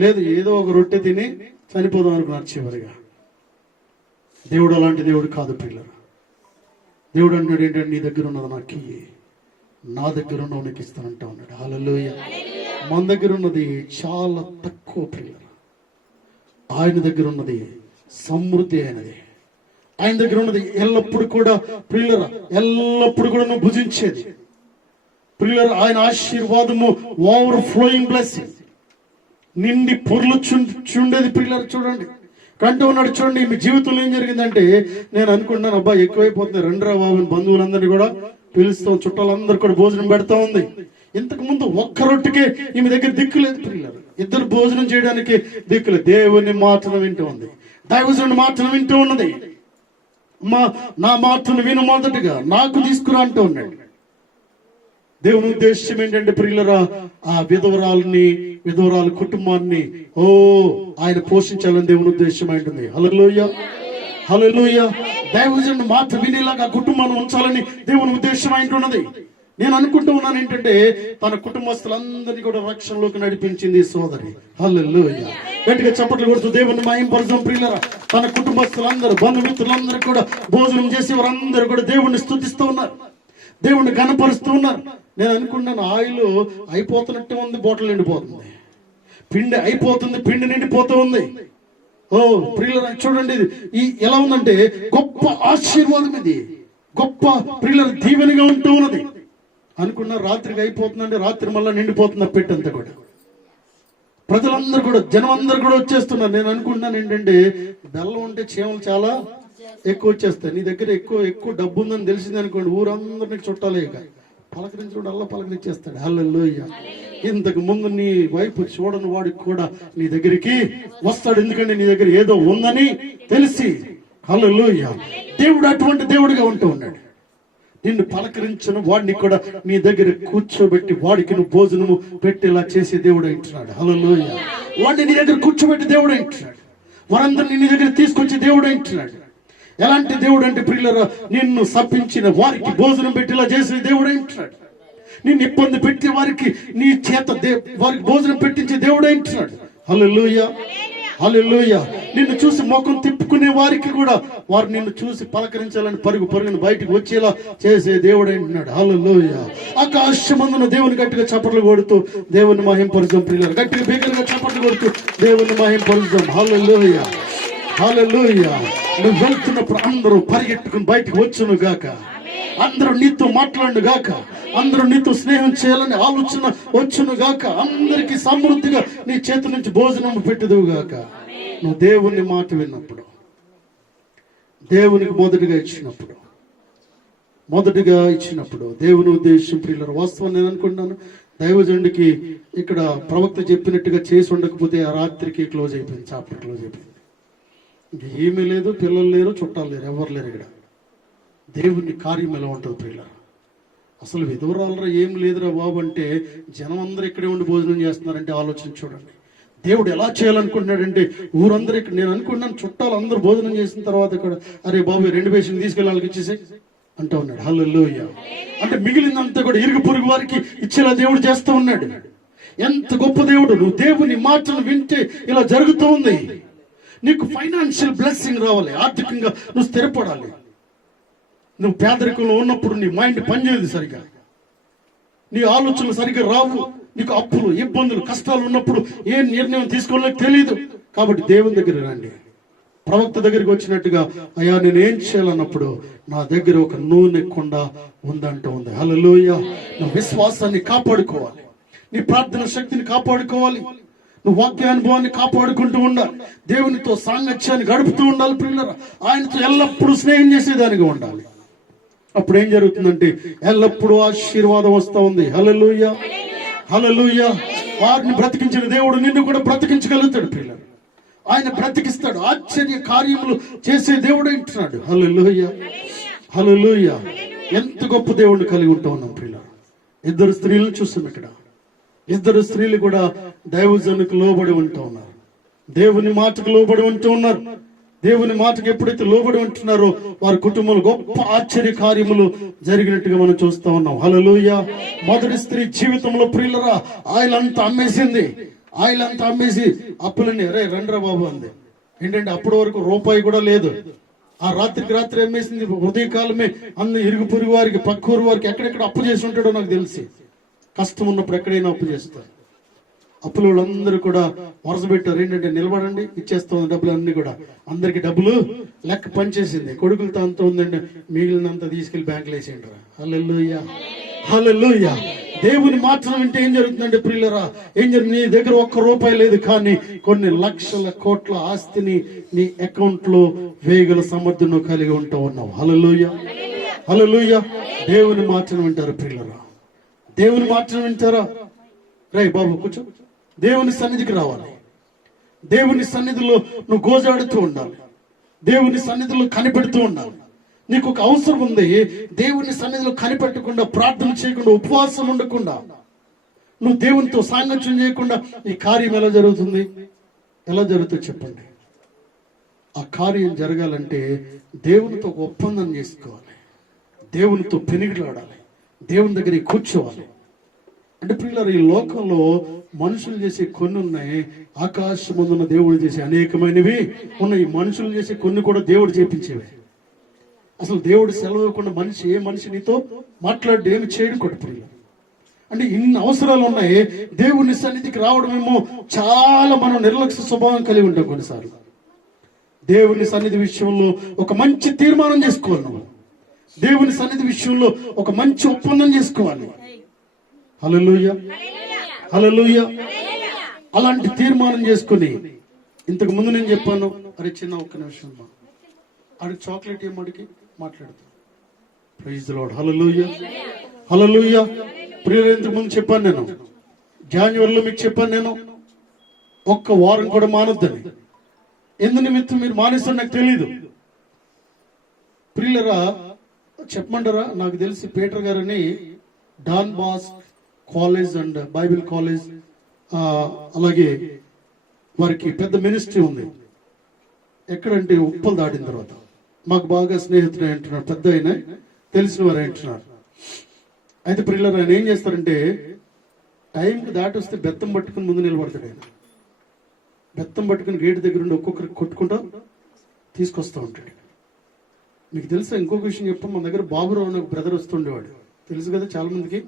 లేదు, ఏదో ఒక రొట్టె తిని చనిపోదాం అనుకున్నారు చివరిగా. దేవుడు అలాంటి దేవుడు కాదు పిల్లలు. దేవుడు అంటున్నాడు ఏంటంటే, నీ దగ్గర ఉన్నది నాకు, నా దగ్గర ఉన్నది నీకు ఇస్తానంటా ఉన్నాడు. హల్లెలూయా. మన దగ్గర ఉన్నది చాలా తక్కువ పిల్లలు, ఆయన దగ్గర ఉన్నది సమృద్ధి అయినది. ఆయన దగ్గర ఉన్నది ఎల్లప్పుడు కూడా ప్రియులరా, ఎల్లప్పుడు కూడా నువ్వు భుజించేది ప్రియులరా. ఆయన ఆశీర్వాదము ఓవర్ ఫ్లోయింగ్ బ్లెస్సింగ్, నిండి పొర్లు చుండేది ప్రియులరా. చూడండి, కంటూ ఉన్నాడు. చూడండి మీ జీవితంలో ఏం జరిగిందంటే, నేను అనుకుంటున్నాను అబ్బా ఎక్కువైపోతుంది, రండ్రా బాబు బంధువులందరినీ కూడా పిలుస్తాం, చుట్టాలందరూ కూడా భోజనం పెడతా ఉంది. ఇంతకు ముందు ఒక్క రొట్టెకే ఈమె దగ్గర దిక్కు లేదు ప్రియులరా, ఇద్దరు భోజనం చేయడానికి దిక్కులేదు. దేవుని మాటను వింటూ ఉంది, దైవజనుడి మాటను వింటూ ఉన్నది. నా మాటను విను, మొదటిగా నాకు తీసుకురా అంటూ ఉన్నాడు. దేవుని ఉద్దేశం ఏంటంటే ప్రియులరా, ఆ విధవరాల కుటుంబాన్ని ఆయన పోషించాలని దేవుని ఉద్దేశం ఏంటుంది. హల్లెలూయా, హల్లెలూయా. దైవజనుడి మాట వినేలాగా కుటుంబాన్ని ఉంచాలని దేవుని ఉద్దేశం ఏంటున్నది. నేను అనుకుంటూ ఉన్నాను ఏంటంటే తన కుటుంబస్తులందరినీ కూడా రక్షణలోకి నడిపించింది ఈ సోదరి. హల్లెలూయా. గట్టిగా చప్పట్లు కొడుతూ దేవుని మహింపరచుదాం ప్రియులారా. తన కుటుంబస్తులందరూ, బంధుమిత్రులందరూ కూడా భోజనం చేసి వారందరూ కూడా దేవుణ్ణి స్తుతిస్తూ ఉన్నారు, దేవుణ్ణి ఘనపరుస్తూ ఉన్నారు. నేను అనుకున్నాను ఆయిల్ అయిపోతున్నట్టే ఉంది, బాటిల్ నిండిపోతుంది, పిండి అయిపోతుంది, పిండి నిండిపోతూ ఉంది. ఓ ప్రియులారా చూడండి, ఇది ఎలా ఉందంటే గొప్ప ఆశీర్వాదం, ఇది గొప్ప ప్రియులారా దీవెనగా ఉంటూ ఉన్నది. అనుకున్నా రాత్రికి అయిపోతుందంటే రాత్రి మళ్ళీ నిండిపోతుంది పెట్టంతా కూడా. ప్రజలందరూ కూడా, జనం అందరూ కూడా వచ్చేస్తున్నారు. నేను అనుకుంటున్నాను ఏంటంటే బెల్లం ఉంటే చీమలు చాలా ఎక్కువ వచ్చేస్తాయి. నీ దగ్గర ఎక్కువ డబ్బు ఉందని తెలిసింది అనుకోండి, ఊరందరినీ చుట్టాలే, ఇక పలకరించడం అల్లా పలకరించేస్తాడు. హల్లెలూయా. ఇంతకు ముందు నీ వైపు చూడని వాడికి కూడా నీ దగ్గరికి వస్తాడు, ఎందుకంటే నీ దగ్గర ఏదో ఉందని తెలిసి. హల్లెలూయా. దేవుడు అటువంటి దేవుడిగా ఉంటూ ఉన్నాడు. నిన్ను పలకరించిన వాడిని కూడా నీ దగ్గర కూర్చోబెట్టి వాడికి నువ్వు భోజనము పెట్టేలా చేసే దేవుడు అంటున్నాడు. హల్లెలూయా. వాడిని నీ దగ్గర కూర్చోబెట్టి దేవుడు అంటున్నాడు, వారందరినీ నీ దగ్గర తీసుకొచ్చి దేవుడు అంటున్నాడు. ఎలాంటి దేవుడు అంటే ప్రియులారా, నిన్ను శపించిన వారికి భోజనం పెట్టేలా చేసే దేవుడు అంటున్నాడు. నిన్ను ఇబ్బంది పెట్టి వారికి నీ చేత వారికి భోజనం పెట్టించే దేవుడు అంటున్నాడు. హల్లెలూయా. హల్లెలూయా. నిన్ను చూసి ముఖం తిప్పుకునే వారికి కూడా వారు నిన్ను చూసి పలకరించాలని పరుగున బయటకు వచ్చేలా చేసే దేవుడు అంటున్నాడు. హల్లెలూయా. ఆకాశమందున దేవుని గట్టిగా చప్పట్లు కొడుతూ దేవుని మహింపరుద్దాం ప్రియులారా. గట్టిగా బిగ్గరగా చప్పట్లు కొడుతూ దేవుని మహింపరుద్దాం. హల్లెలూయా. హల్లెలూయా. నువ్వు వెళ్తున్నప్పుడు అందరూ పరిగెట్టుకుని బయటకు వచ్చును గాక, అందరూ నీతో మాట్లాడును గాక, అందరూ నీతో స్నేహం చేయాలని ఆలోచన వచ్చును గాక, అందరికి సమృద్ధిగా నీ చేతి నుంచి భోజనం పెట్టదువు గాక. నువ్వు దేవుని మాట విన్నప్పుడు, దేవునికి మొదటిగా ఇచ్చినప్పుడు దేవుని ఉద్దేశం ప్రియులారా. వాస్తవం నేను అనుకుంటున్నాను దైవజనుడికి ఇక్కడ ప్రవక్త చెప్పినట్టుగా చేసి ఉండకపోతే ఆ రాత్రికి క్లోజ్ అయిపోయింది, చాప్టర్ క్లోజ్ అయిపోయింది. ఇంకా ఏమీ లేదు, పిల్లలు లేరు, చుట్టాలు లేరు, ఎవరు లేరు. ఇక్కడ దేవుని కార్యం ఎలా ఉంటుంది ప్రియులారా. అసలు విధవరాలరా ఏం లేదురా బాబు అంటే జనం అందరూ ఇక్కడే ఉండి భోజనం చేస్తున్నారంటే ఆలోచన చూడండి. దేవుడు ఎలా చేయాలనుకుంటున్నాడంటే ఊరందరూ ఇక్కడ, నేను అనుకుంటున్నాను చుట్టాలు అందరూ భోజనం చేసిన తర్వాత కూడా అరే బాబు 2 బేషన్ తీసుకెళ్ళి వాళ్ళకి ఇచ్చేసే అంటూ ఉన్నాడు. హల్లెలూయా. అంటే మిగిలినంతా కూడా ఇరుగు పొరుగు వారికి ఇచ్చేలా దేవుడు చేస్తూ ఉన్నాడు. ఎంత గొప్ప దేవుడు. నువ్వు దేవుని మాటలు వింటే ఇలా జరుగుతూ ఉంది. నీకు ఫైనాన్షియల్ బ్లెస్సింగ్ రావాలి, ఆర్థికంగా నువ్వు స్థిరపడాలి. నువ్వు పేదరికంలో ఉన్నప్పుడు నీ మైండ్ పనిచేయదు సరిగా, నీ ఆలోచనలు సరిగ్గా రావు, నీకు అప్పులు, ఇబ్బందులు, కష్టాలు ఉన్నప్పుడు ఏ నిర్ణయం తీసుకోవాలో తెలియదు. కాబట్టి దేవుని దగ్గర రండి. ప్రవక్త దగ్గరికి వచ్చినట్టుగా అయ్యా నేను ఏం చేయాలన్నప్పుడు నా దగ్గర ఒక నూనె కొండ ఉందంటూ ఉంది. హల్లెలూయా. నువ్వు విశ్వాసాన్ని కాపాడుకోవాలి, నీ ప్రార్థన శక్తిని కాపాడుకోవాలి, నువ్వు వాక్యానుభవాన్ని కాపాడుకుంటూ ఉండాలి, దేవునితో సాంగత్యాన్ని గడుపుతూ ఉండాలి ప్రియులారా. ఆయనతో ఎల్లప్పుడూ స్నేహం చేసేదానిగా ఉండాలి. అప్పుడు ఏం జరుగుతుందంటే ఎల్లప్పుడూ ఆశీర్వాదం వస్తూ ఉంది. హల్లెలూయా. హల్లెలూయా. వారిని బ్రతికించిన దేవుడు నిన్ను కూడా బ్రతికించగలుగుతాడు ప్రియులారా. ఆయన బ్రతికిస్తాడు, ఆశ్చర్య కార్యములు చేసే దేవుడు అంటున్నాడు. హల్లెలూయా. హల్లెలూయా. ఎంత గొప్ప దేవుడిని కలిగి ఉంటా ఉన్నాం ప్రియులారా. 2 స్త్రీలను చూస్తాం ఇక్కడ. 2 స్త్రీలు కూడా దైవజనుకు లోబడి ఉంటూ ఉన్నారు, దేవుని మాటకు లోబడి ఉంటూ ఉన్నారు. దేవుని మాటకు ఎప్పుడైతే లోబడి ఉంటున్నారో వారి కుటుంబంలో గొప్ప ఆశ్చర్య కార్యములు జరిగినట్టుగా మనం చూస్తా ఉన్నాం. హల్లెలూయా. మొదటి స్త్రీ జీవితంలో ప్రియులరా ఆయిల్ అంతా అమ్మేసి అప్పులని రే రండ్రా బాబు అంది. ఏంటంటే అప్పటి వరకు రూపాయి కూడా లేదు. ఆ రాత్రి అమ్మేసింది. ఉదయకాలమే అందరు ఇరుగు పొరుగు వారికి, పక్కూరు వారికి ఎక్కడెక్కడ అప్పు చేసి ఉంటాడో నాకు తెలిసి. కష్టం ఉన్నప్పుడు ఎక్కడైనా అప్పు చేస్తారు. అప్పుల వాళ్ళందరూ కూడా వరుస పెట్టారు. ఏంటంటే నిలబడండి ఇచ్చేస్తుంది డబ్బులు అన్ని కూడా. అందరికి డబ్బులు లెక్క పనిచేసింది. కొడుకులతో అంత ఉందండి, మిగిలినంత తీసుకెళ్లి బ్యాంకులు వేసేయండి రా. హల్లెలూయా. హల్లెలూయా. దేవుని మాటలు వింటే ఏం జరుగుతుందంటే ప్రియులరా, ఏం జరుగుతుంది? నీ దగ్గర 1 రూపాయి లేదు, కానీ కొన్ని లక్షల కోట్ల ఆస్తిని నీ అకౌంట్ లో వేగల సమర్థను కలిగి ఉంటా ఉన్నావు. హల్లెలూయా. హల్లెలూయా. దేవుని మాటలు వింటారు ప్రియులరా. దేవుని మాటలు వింటారా? రే బాబు కూర్చో. దేవుని సన్నిధికి రావాలి. దేవుని సన్నిధిలో నువ్వు గోజాడుతూ ఉండాలి, దేవుని సన్నిధిలో కనిపెడుతూ ఉండాలి. నీకు ఒక అవసరం ఉంది. దేవుని సన్నిధిలో కనిపెట్టకుండా, ప్రార్థన చేయకుండా, ఉపవాసం ఉండకుండా, నువ్వు దేవునితో సాంగత్యం చేయకుండా ఈ కార్యం ఎలా జరుగుతుంది? ఎలా జరుగుతుంది చెప్పండి. ఆ కార్యం జరగాలంటే దేవునితో ఒక ఒప్పందం చేసుకోవాలి, దేవునితో పెనిగిలాడాలి, దేవుని దగ్గర కూర్చోవాలి. అంటే పిల్లలు, ఈ లోకంలో మనుషులు చేసే కొన్ని ఉన్నాయి, ఆకాశమందున్న దేవుడు చేసే అనేకమైనవి ఉన్నాయి. మనుషులు చేసే కొన్ని కూడా దేవుడు చేపించేవి. అసలు దేవుడు సెలవు ఇవ్వకుండా ఏ మనిషి నీతో మాట్లాడి ఏమి చేయడం కొట్టుకుని. అంటే ఇన్ని అవసరాలు ఉన్నాయి. దేవుని సన్నిధికి రావడమేమో చాలా మనం నిర్లక్ష్య స్వభావం కలిగి ఉంటాం. కొన్నిసార్లు దేవుని సన్నిధి విషయంలో ఒక మంచి తీర్మానం చేసుకోవాలి. నువ్వు దేవుని సన్నిధి విషయంలో ఒక మంచి ఒప్పందం చేసుకోవాలి. హల్లెలూయా, హల్లెలూయా. అలాంటి తీర్మానం చేసుకుని, ఇంతకు ముందు నేను చెప్పాను, అరే చిన్న ఒక్క నిమిషం అడిగి చాక్లెట్ ఏమడికి మాట్లాడతాను. Praise the Lord. హల్లెలూయా, హల్లెలూయా. ప్రియులు, ఇంతకు ముందు చెప్పాను నేను, జాన్యువరిలో మీకు చెప్పాను నేను, ఒక్క వారం కూడా మానొద్దని. ఎందు నిమిత్తం మీరు మానేస్తారో నాకు తెలీదు. ప్రియులరా, చెప్పమంటారా? నాకు తెలిసి పీటర్ గారని Don Bosco college and Bible college, అలాగే వారికి పెద్ద మినిస్ట్రీ ఉంది. ఎక్కడంటే ఉప్పలు దాటిన తర్వాత. మాకు బాగా స్నేహితుడు అంటున్నారు, పెద్ద ఆయన, తెలిసిన వారు అంటున్నారు. అయితే ప్రియులరా, ఆయన ఏం చేస్తారంటే టైంకి దాటి వస్తే బెత్తం పట్టుకుని ముందు నిలబడతాడు. ఆయన బెత్తం పట్టుకుని గేటు దగ్గర ఉండి ఒక్కొక్కరికి కొట్టుకుంటూ తీసుకొస్తూ ఉంటాడు. మీకు తెలుసా ఇంకొక విషయం చెప్పాం, మన దగ్గర బాబురావు అనే ఒక బ్రదర్ వస్తుండేవాడు, తెలుసు కదా చాలా మందికి.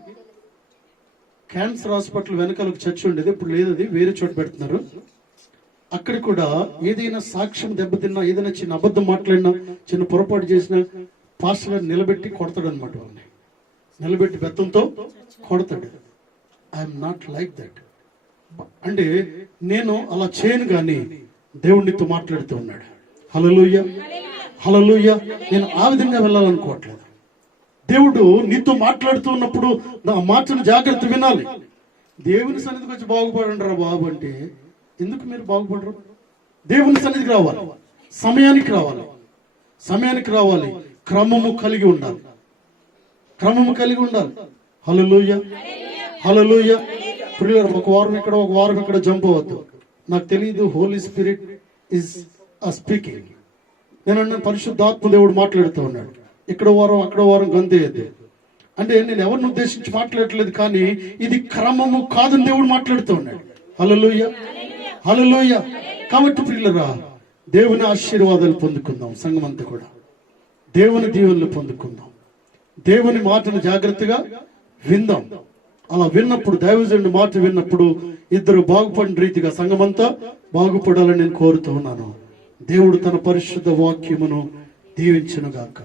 క్యాన్సర్ హాస్పిటల్ వెనకాల ఒక చర్చ్ ఉండేది, ఇప్పుడు లేదు, అది వేరే చోట పెడుతున్నారు. అక్కడ కూడా ఏదైనా సాక్ష్యం దెబ్బతిన్నా, ఏదైనా చిన్న అబద్ధం మాట్లాడినా, చిన్న పొరపాటు చేసినా పాస్టర్ గారు నిలబెట్టి కొడతాడు అనమాట. వాళ్ళని నిలబెట్టి బెత్తంతో కొడతాడు. I'm not like that. అంటే నేను అలా చేయను, కానీ దేవుడితో మాట్లాడుతూ ఉన్నాడు. హల్లెలూయా, హల్లెలూయా. నేను ఆ విధంగా వెళ్ళాలనుకోవట్లేదు. దేవుడు నీతో మాట్లాడుతూ ఉన్నప్పుడు నా మాటను జాగ్రత్త వినాలి. దేవుని సన్నిధికి వచ్చి బాగుపడండి రా బాబు అంటే ఎందుకు మీరు బాగుపడరు? దేవుని సన్నిధికి రావాలి, సమయానికి రావాలి, సమయానికి రావాలి, క్రమము కలిగి ఉండాలి, క్రమము కలిగి ఉండాలి. హల్లెలూయా, హల్లెలూయా. ప్రియులారా, ఒక వారం ఇక్కడ ఒక వారం ఇక్కడ జంప్ అవ్వద్దు. నాకు తెలియదు, హోలీ స్పిరిట్ ఇస్ స్పీకింగ్. నేను పరిశుద్ధాత్మ దేవుడు మాట్లాడుతూ ఉన్నాడు. ఇక్కడ వారం అక్కడ వారం గంతేయద్దు. అంటే నేను ఎవరిని ఉద్దేశించి మాట్లాడట్లేదు, కానీ ఇది క్రమము కాదని దేవుడు మాట్లాడుతూ ఉన్నాడు. హల్లెలూయా, హల్లెలూయా. కాబట్టి ప్రియులారా, దేవుని ఆశీర్వాదాలు పొందుకుందాం. సంఘం అంతా కూడా దేవుని దీవెనలు పొందుకుందాం. దేవుని మాటను జాగ్రత్తగా విందాం. అలా విన్నప్పుడు, దైవజనుడి మాట విన్నప్పుడు ఇద్దరు బాగుపడిన రీతిగా సంఘమంతా బాగుపడాలని నేను కోరుతూ ఉన్నాను. దేవుడు తన పరిశుద్ధ వాక్యమును దీవించును గాక.